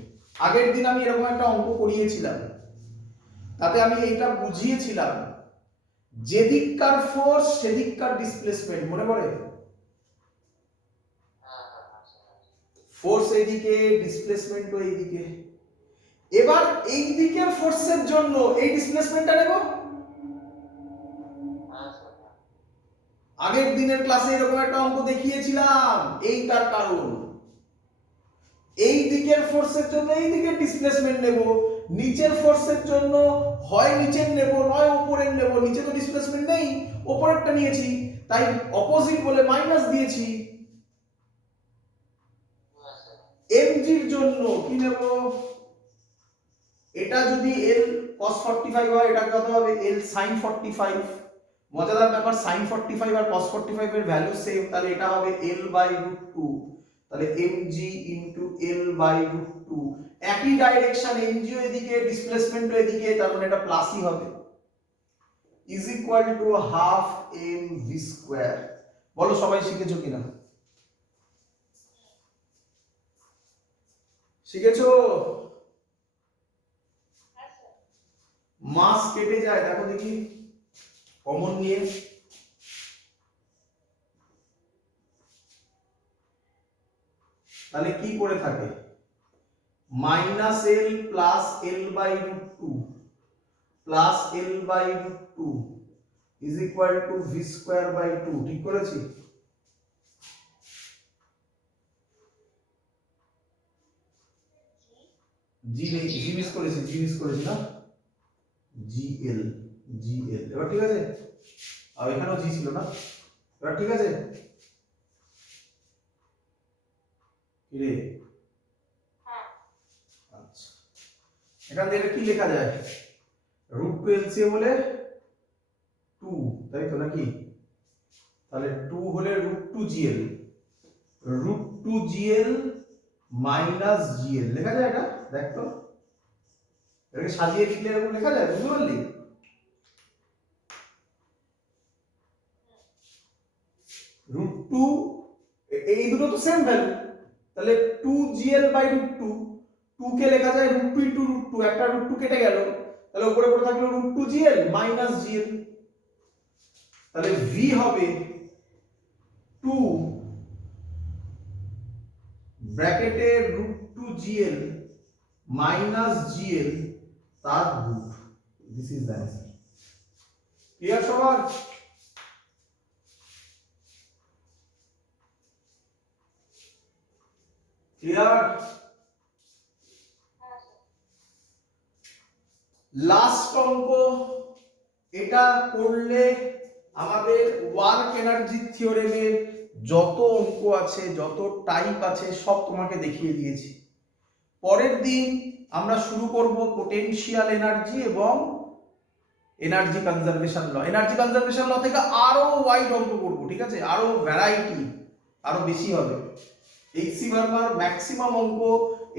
আগের দিন আমি এরকম একটা অঙ্ক করিয়েছিলাম, তাতে আমি এইটা বুঝিয়েছিলাম, যেদিককার ফোর্স সেদিককার ডিসপ্লেসমেন্ট, মনে পড়ে? ফোর্স এইদিকে, ডিসপ্লেসমেন্টও এইদিকে। এবার এই দিকের ফোর্সের জন্য এই ডিসপ্লেসমেন্টটা নেব। আগের দিনের ক্লাসে এরকম একটা অঙ্ক দেখিয়েছিলাম, এই তার কারণ। এই দিকের ফোর্সের জন্য এই দিকের ডিসপ্লেসমেন্ট নেব, নিচের ফোর্সের জন্য হয় নিচের নেব নয় উপরের নেব। নিচে তো ডিসপ্লেসমেন্ট নেই, উপরেরটা নিয়েছি, তাই অপোজিট বলে মাইনাস দিয়েছি। এমজির জন্য কি নেব? এটা যদি L cos 45 হয়, এটা কত হবে? L sin 45। মজাদার ব্যাপার, sin 45 আর cos 45 এর ভ্যালু সেম, তাহলে এটা হবে L/√2। তাহলে mg ইনটু L/√2। একই ডাইরেকশন, mg এদিকে, ডিসপ্লেসমেন্ট এদিকে, তার মানে এটা প্লাসই হবে, is equal to half M V square. বলো সবাই শিখেছো কিনা? শিখেছো? মাস কেটে যায়, দেখো দেখি, কমন নিয়ে। তাহলে কি করে থাকে? Minus L plus L/√2 plus L/√2 is equal to V square by 2। ঠিক করেছি? জি নেই, জি মিস করেছি, জি মিস করেছি না, জিএল, জিএল। এবার ঠিক আছে? আর এখানেও জি ছিল না। এবার ঠিক আছে, কি রে? আচ্ছা, এখান থেকে এটা কি লেখা যায়? রুট টু এলসিএম হলে 2, তাই তো নাকি? তাহলে 2 হলে root two GL, root two GL minus GL লেখা যায় এটা। দেখ তো, এটাকে সাজিয়ে লিখলে এরকম লেখা যায়, বুঝতে পারলি? রুট টু, এই দুটো তো সেম ভ্যালু, তাহলে 2gl বাই রুট টু, 2 কে লেখা যায় root two into root two, একটা রুট টু কেটে গেল, তাহলে উপরে পড়ে থাকলো root two GL minus GL. তাহলে ভি হবে 2 ব্র্যাকেটে root two GL minus GL তার root. This is the answer. Clear সবার? ক্লিয়ার? লাস্ট অঙ্ক, এটা করলে আমাদের ওয়ার্ক এনার্জি থিওরেমের যত অঙ্ক আছে, যত টাইপ আছে, সব তোমাকে দেখিয়ে দিয়েছি। পরের দিন আমরা শুরু করব পোটেনশিয়াল এনার্জি এবং এনার্জি কনজারভেশন ল। এনার্জি কনজারভেশন ল থেকে আরো ওয়াইড অঙ্ক করব, ঠিক আছে? আরো ভ্যারাইটি আরো বেশি হবে। এইচসি ভার্মার ম্যাক্সিমাম অঙ্ক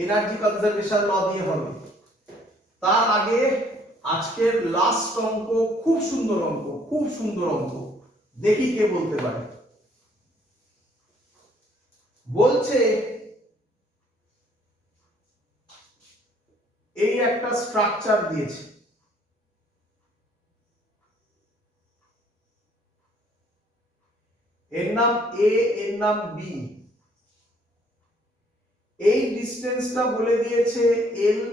এনার্জি কনজারভেশন ল দিয়ে হবে। তার আগে আজকের লাস্ট অঙ্ক, খুব সুন্দর অঙ্ক, খুব সুন্দর অঙ্ক, দেখি কে বলতে পারে। বলছে এই একটা স্ট্রাকচার দিয়েছে, এর নাম এ, এর নাম বি, এই ডিসটেন্সটা বলে দিয়েছে এল,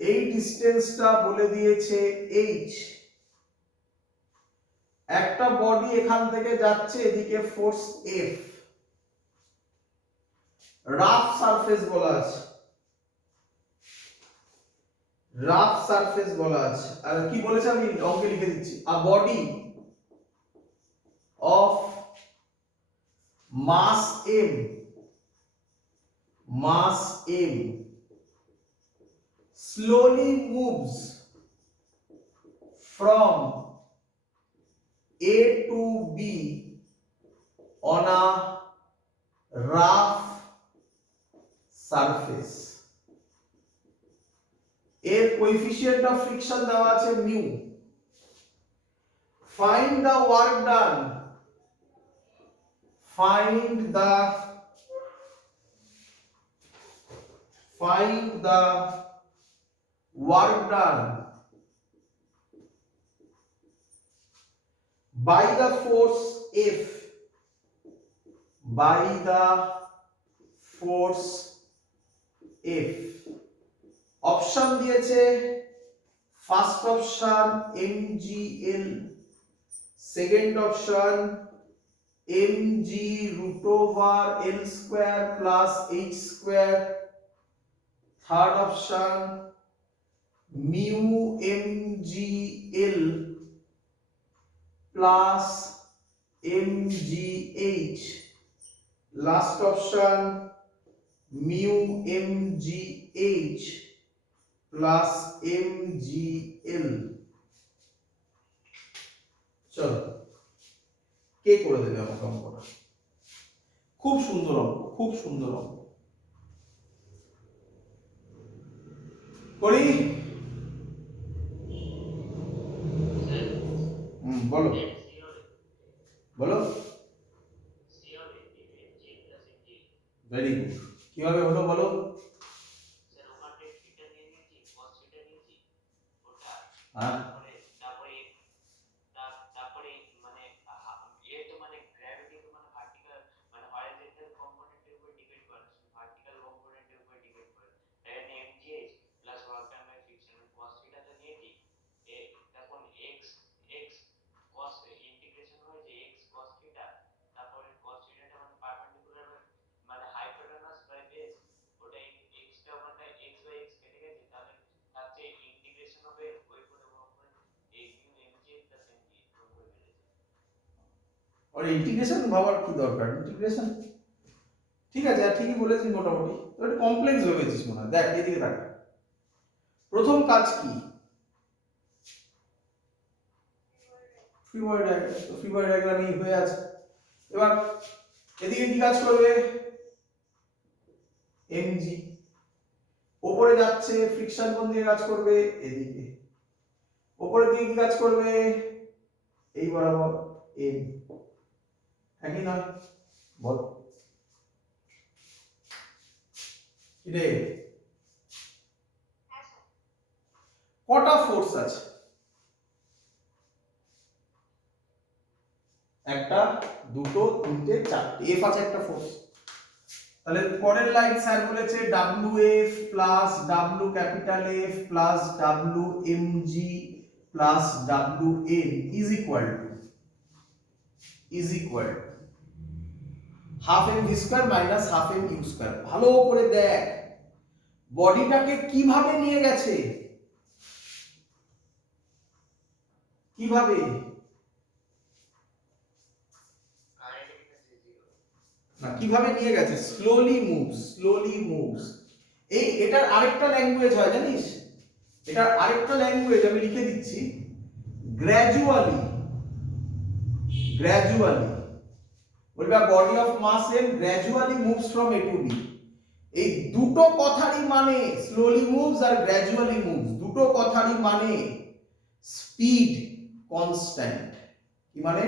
এই ডিসটেন্সটা বলে দিয়েছে এইচ। একটা বডি এখান থেকে যাচ্ছে, এদিকে ফোর্স এফ, রাফ সারফেস বলা আছে, রাফ সারফেস বলা আছে। আর কি বলেছে আমি অঙ্কে লিখে দিচ্ছি, a body of mass M, mass M slowly moves from A to B on a rough surface. এর কোএফিসিয়েন্ট অফ ফ্রিকশন দেওয়া আছে mu. Find the work done, find the work done by the force F, by the force F. Option দিয়েছে, first option mgl, second option mg root over l square plus h square, third option mu mgl plus mgh, last option mu mgh plus mgl। চলো, কে করে দেবে আমাকে অঙ্কটা? খুব সুন্দর অঙ্ক, খুব সুন্দর অঙ্ক। করি? বলো বলো। ভেরি গুড, কিভাবে হলো বলো? হ্যাঁ, আর ইন্টিগ্রেশন ভাবার কি দরকার, ইন্টিগ্রেশন ঠিক আছে, আর ঠিকই বলেছিস মোটামুটি, তো এটা কমপ্লেক্স ভেবেছিস মনে হয়। দেখ এদিকে দেখ, প্রথম কাজ কি, ফ্রি বডি ডায়াগ্রাম, তো ফ্রি বডি ডায়াগ্রামই হয়ে আছে। এবার এদিকে কি কাজ করবে, mg উপরে যাচ্ছে, ফ্রিকশন কোণ দিয়ে কাজ করবে, এদিকে উপরের দিকে কি কাজ করবে, এই বরাবর m, একই নয় বল কি রে, কটা ফোর্স আছে, একটা দুটো তিনটে চারটে, এফ আছে একটা ফোর্স। তাহলে পরের লাইন স্যার বলেছে WF plus W capital F plus WMG plus WN is equal to half M V square minus half M U square. ভালো করে দেখ বডিটাকে কিভাবে নিয়ে গেছে, কিভাবে না কিভাবে নিয়ে গেছে, স্লোলি মুভস। এই এটার আরেকটা ল্যাঙ্গুয়েজ হয় জানিস, এটার আরেকটা ল্যাঙ্গুয়েজ আমি লিখে দিচ্ছি, গ্র্যাজুয়ালি বলবে body of mass M gradually moves from A to B. এই দুটো কথারই মানে, স্লোলি মুভস আর গ্র্যাজুয়ালি মুভস, দুটো কথারই মানে স্পিড কনস্ট্যান্ট। কি মানে,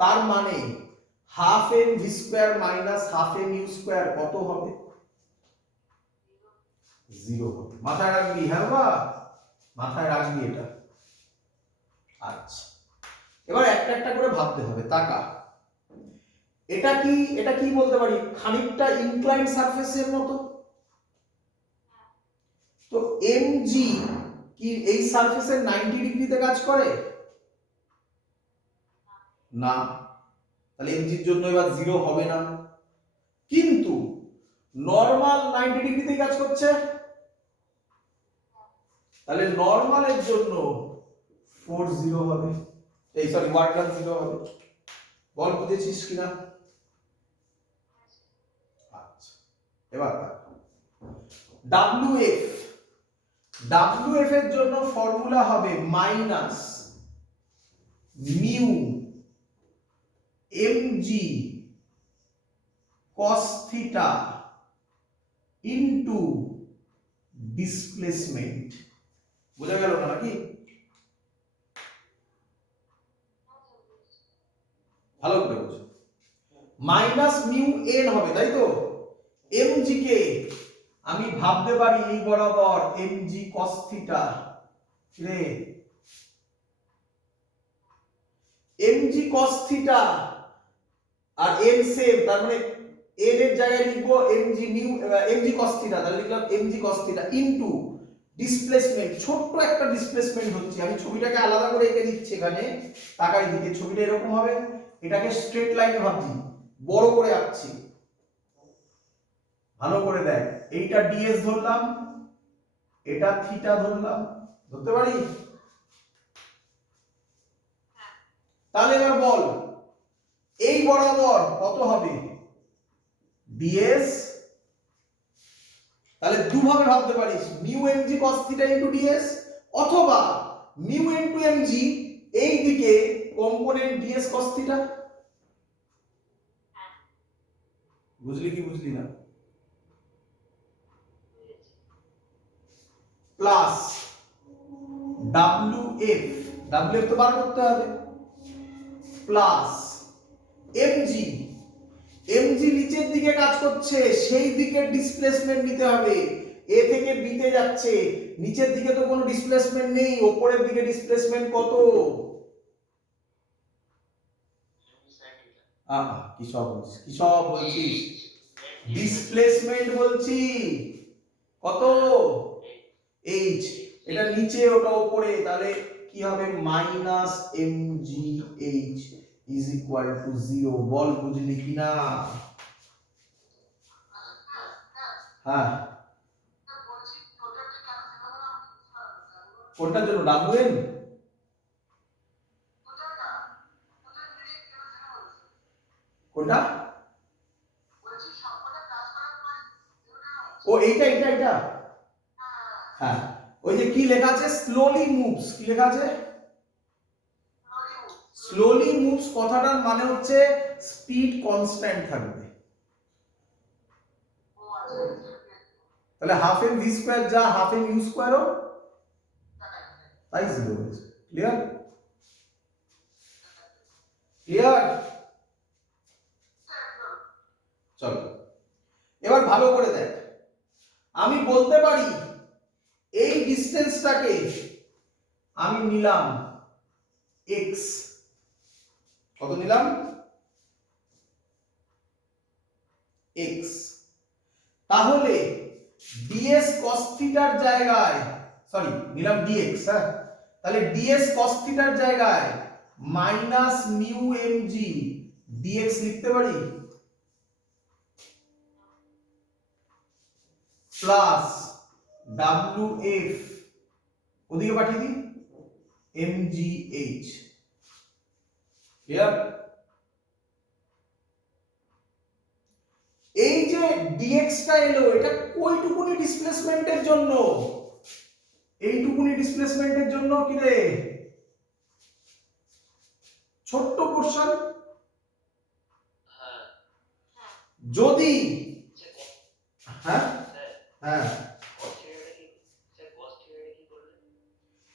তার মানে half M V square minus half M U square কত হবে, 0 হবে। মাথায় রাখবি, হ্যাঁ বা মাথায় রাখবি এটা। আচ্ছা এবার একটা একটা করে ভাবতে হবে, তাকা এটা কি বলতে পারি, খানিকটা ইনক্লাইন্ড সারফেসের মতো। তো এমজি কি এই সারফেসের 90 ডিগ্রিতে কাজ করে না, তাহলে এমজির জন্য এবার 0 হবে না, কিন্তু নরমাল 90 ডিগ্রিতে কাজ করছে, তাহলে নরমালের জন্য ফোর্স 0 হবে, এই সরি ওয়ার্ক ডান 0 হবে। বল বুঝেছিস কিনা? আচ্ছা এবার WF এর জন্য ফর্মুলা হবে minus mu mg cos theta into displacement. বোঝা গেল না নাকি? ভালো করে বোঝো, মাইনাস মিউ n হবে তাই তো, mg কে আমি ভাবতে পারি এই বরাবর mg cos থিটা রে, mg cos থিটা আর n সেম, তার মানে n এর জায়গায় লিখবো mg mu mg cos theta, তাহলে লিখলাম mg cos theta into displacement, ছোট্ট একটা ডিসপ্লেসমেন্ট হচ্ছে, আমি ছবিটাকে আলাদা করে এঁকে দিচ্ছি এখানে, তাকাই দিকে ছবিটা এরকম হবে, এটাকে স্ট্রেট লাইনে ভাবছি, বড় করে আঁকছি, ভালো করে দেখ, এইটা ds ধরলাম, এটা থিটা ধরলাম, ধরতে পারি? তাহলে এবার বল এই বরাবর কত হবে ds, তাহলে দুভাবে ভাবতে পারিস, mu mg cos theta into ds অথবা মিউ ইনটু mg এই দিকে কম্পোনেন্ট ds cos থিটা। বুঝলি কি বুঝলি না? প্লাস wf তো বার করতে হবে, প্লাস mg নিচের দিকে কাজ করছে, সেই দিকে ডিসপ্লেসমেন্ট নিতে হবে, এ থেকে বি তে যাচ্ছে, নিচের দিকে তো কোনো ডিসপ্লেসমেন্ট নেই, উপরের দিকে ডিসপ্লেসমেন্ট কত, কি সব বলছিস, ডিসপ্লেসমেন্ট বলছি, কত h, এটা নিচে ওটা উপরে, তাহলে কি হবে minus mgh is equal two 0। বল বুঝলি কিনা? হ্যাঁ কোনটার জন্য, wn কোনটা? ও এইটা এইটা এইটা হ্যাঁ, ওই যে কি লেখা আছে স্লোলি মুভস, কি লেখা আছে স্লোলি মুভস, কথাটার মানে হচ্ছে স্পিড কনস্ট্যান্ট থাকবে। তাহলে হাফ এম ভি স্কয়ার যা হাফ এম ইউ স্কয়ারও তাই জিরো হয়েছে। ক্লিয়ার? ক্লিয়ার? চলো এবার ভালো করে দেখ, আমি বলতে পারি এই ডিসটেন্সটাকে আমি নিলাম x, কত নিলাম x, তাহলে ds cos থিটার জায়গায় সরি নিলাম dx, হ্যাঁ তাহলে ds cos থিটার জায়গায় মাইনাস মিউ mg dx লিখতে পারি প্লাস wf ওদিকে পাঠিয়ে দিই mgh। ক্লিয়ার? এই যে dx টা এলো এটা কয়টুকুনি ডিসপ্লেসমেন্টের জন্য? এইটুকুনি ডিসপ্লেসমেন্টের জন্য, কি রে ছোট্ট পোরশন। হ্যাঁ যদি স্যার হ্যাঁ হ্যাঁ cos থিটাটা কি স্যার cos থিটাটা কি করলেন?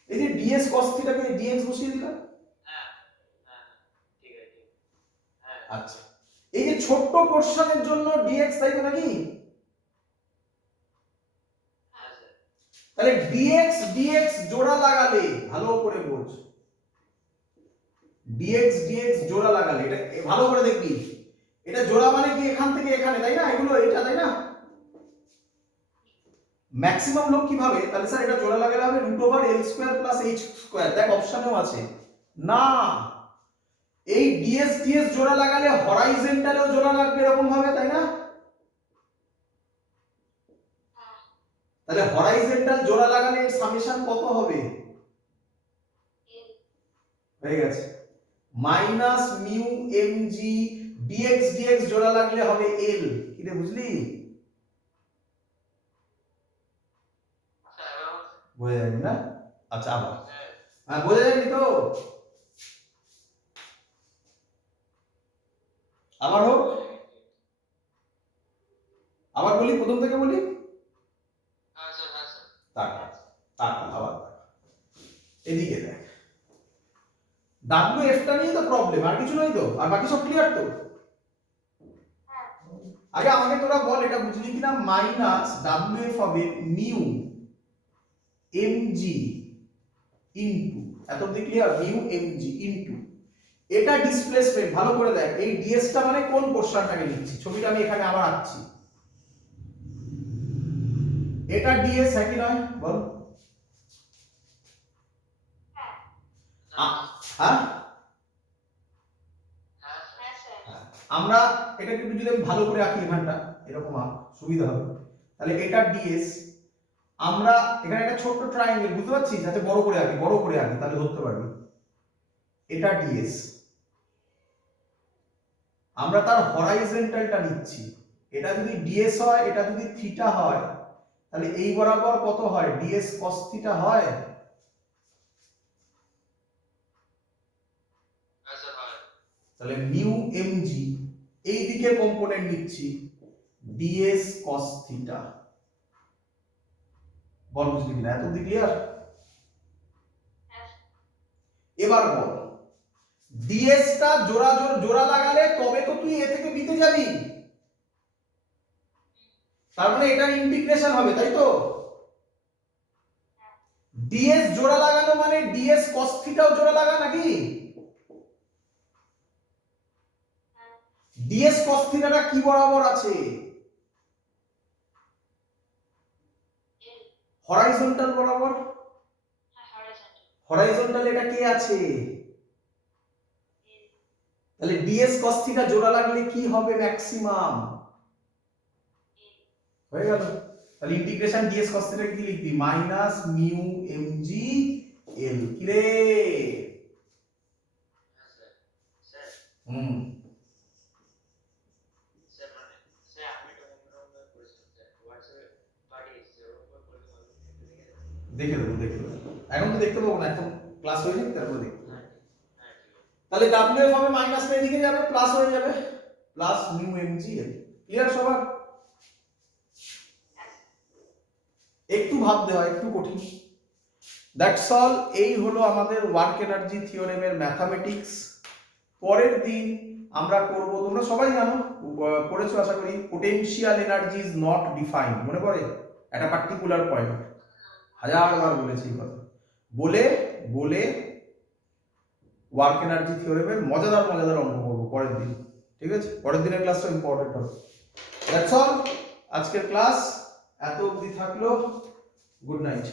এই যে ds cos থিটা কে dx বসিয়ে দিলাম। হ্যাঁ হ্যাঁ ঠিক আছে হ্যাঁ আচ্ছা এই যে ছোট্ট পোরশনের জন্য dx, তাই তো নাকি? হ্যাঁ স্যার তাহলে dx dx জোড়া লাগালে, ভালো করে বোঝ, dx dx জোড়া লাগালে এটা ভালো করে দেখবি, এটা জোড়া মানে কি এখান থেকে এখানে, তাই না? এগুলো এটা, তাই না? ম্যাক্সিমাম লোক কি ভাবে তাহলে স্যার এটা জোড়া লাগালে হবে √l² + h², দেখ অপশনেও আছে না, এই ds ds জোড়া লাগালে হরাইজন্টালেও জোড়া লাগবে এরকম ভাবে, তাই না? তাহলে হরাইজন্টাল জোড়া লাগালে এর সামেশন কত হবে? হয়ে গেছে minus mu mg dx dx জোড়া লাগলে হবে l, কি রে বুঝলি? স্যার এবার বোঝা যায়নি না? আচ্ছা আবার স্যার হ্যাঁ বোঝা যায়নি তো? আবার হোক, আবার বলি, প্রথম থেকে বলি, হ্যাঁ স্যার তাকা তাকা আবার তাকা। এদিকে দেখ, wf টা নিয়ে তো প্রবলেম, আর কিছু নয় তো, আর বাকি সব ক্লিয়ার তো? আগে আমাকে তোরা বল এটা বুঝলি কিনা, মাইনাস wf হবে মিউ mg ইনটু, এত অবধি ক্লিয়ার? মিউ mg ইনটু এটা ডিসপ্লেসমেন্ট, ভালো করে দেখ এই ds টা মানে কোন পোরশনটাকে নিচ্ছি, ছবিটা আমি এখানে আবার আঁকছি, এটা ds একই নয় বল? হ্যাঁ আমরা এটাকে একটু যদি আমি ভালো করে আঁকি এখানটা এরকম সুবিধা হবে, তাহলে এটা ds, আমরা এখানে একটা ছোট্ট ট্রায়াঙ্গেল, বুঝতে পারছিস? আচ্ছা বড় করে আঁকি, বড় করে আঁকি তাহলে ধরতে পারবি, এটা ds, আমরা তার হরাইজন্টালটা নিচ্ছি, এটা যদি ds হয় এটা যদি থিটা হয় তাহলে এই বরাবর কত হয়? ds cos থিটা হয়। হ্যাঁ স্যার হয় তাহলে মিউ mg এই দিকের কম্পোনেন্ট নিচ্ছি ds cos থিটা, বল বুঝলি কিনা? এত অবধি ক্লিয়ার? এবার বল ds টা জোড়া জোড়া লাগালে তবে তো তুই এ থেকে b তে যাবি, তার মানে এটা ইন্টিগ্রেশন হবে, তাই তো? ds জোড়া লাগানো মানে ds cos থিটাও জোড়া লাগা নাকি? ds cos থিটাটা কি বরাবর আছে? হরাইজন্টাল বরাবর। হরাইজন্টাল এটা কে আছে? তাহলে ds cos থিটা জোড়া লাগলে কি হবে? ম্যাক্সিমাম হয়ে গেল। তাহলে ইন্টিগ্রেশন ds cos থিটা কি লিখবি? মাইনাস মিউ mg l, কি রে? হ্যাঁ স্যার স্যার হুম দেখে দেবো এখন তো দেখতে পাবো না, এখন ক্লাস হয়ে যাবে তারপরে দেখতে পাবো। হ্যাঁ হ্যাঁ ঠিক আছে। তাহলে WF হবে মাইনাস এদিকে যাবে প্লাস হয়ে যাবে প্লাস নিউ MgL। ক্লিয়ার সবার? একটু ভাবতে হয়, একটু কঠিন। That's all. এই হলো আমাদের ওয়ার্ক এনার্জি থিওরেমের ম্যাথামেটিক্স। পরের দিন আমরা করব, তোমরা সবাই জানো, পড়েছো আশা করি, potential energy is not defined, মনে পড়ে? একটা পার্টিকুলার পয়েন্ট, হাজারবার বলেছি এই কথা। বলে বলে ওয়ার্ক এনার্জি থিওরেমের মজাদার অঙ্ক করবো পরের দিন, ঠিক আছে? পরের দিনের ক্লাসটা ইম্পর্টেন্ট হবে। দ্যাটস অল, আজকের ক্লাস এত অবধি থাকলো। Good night.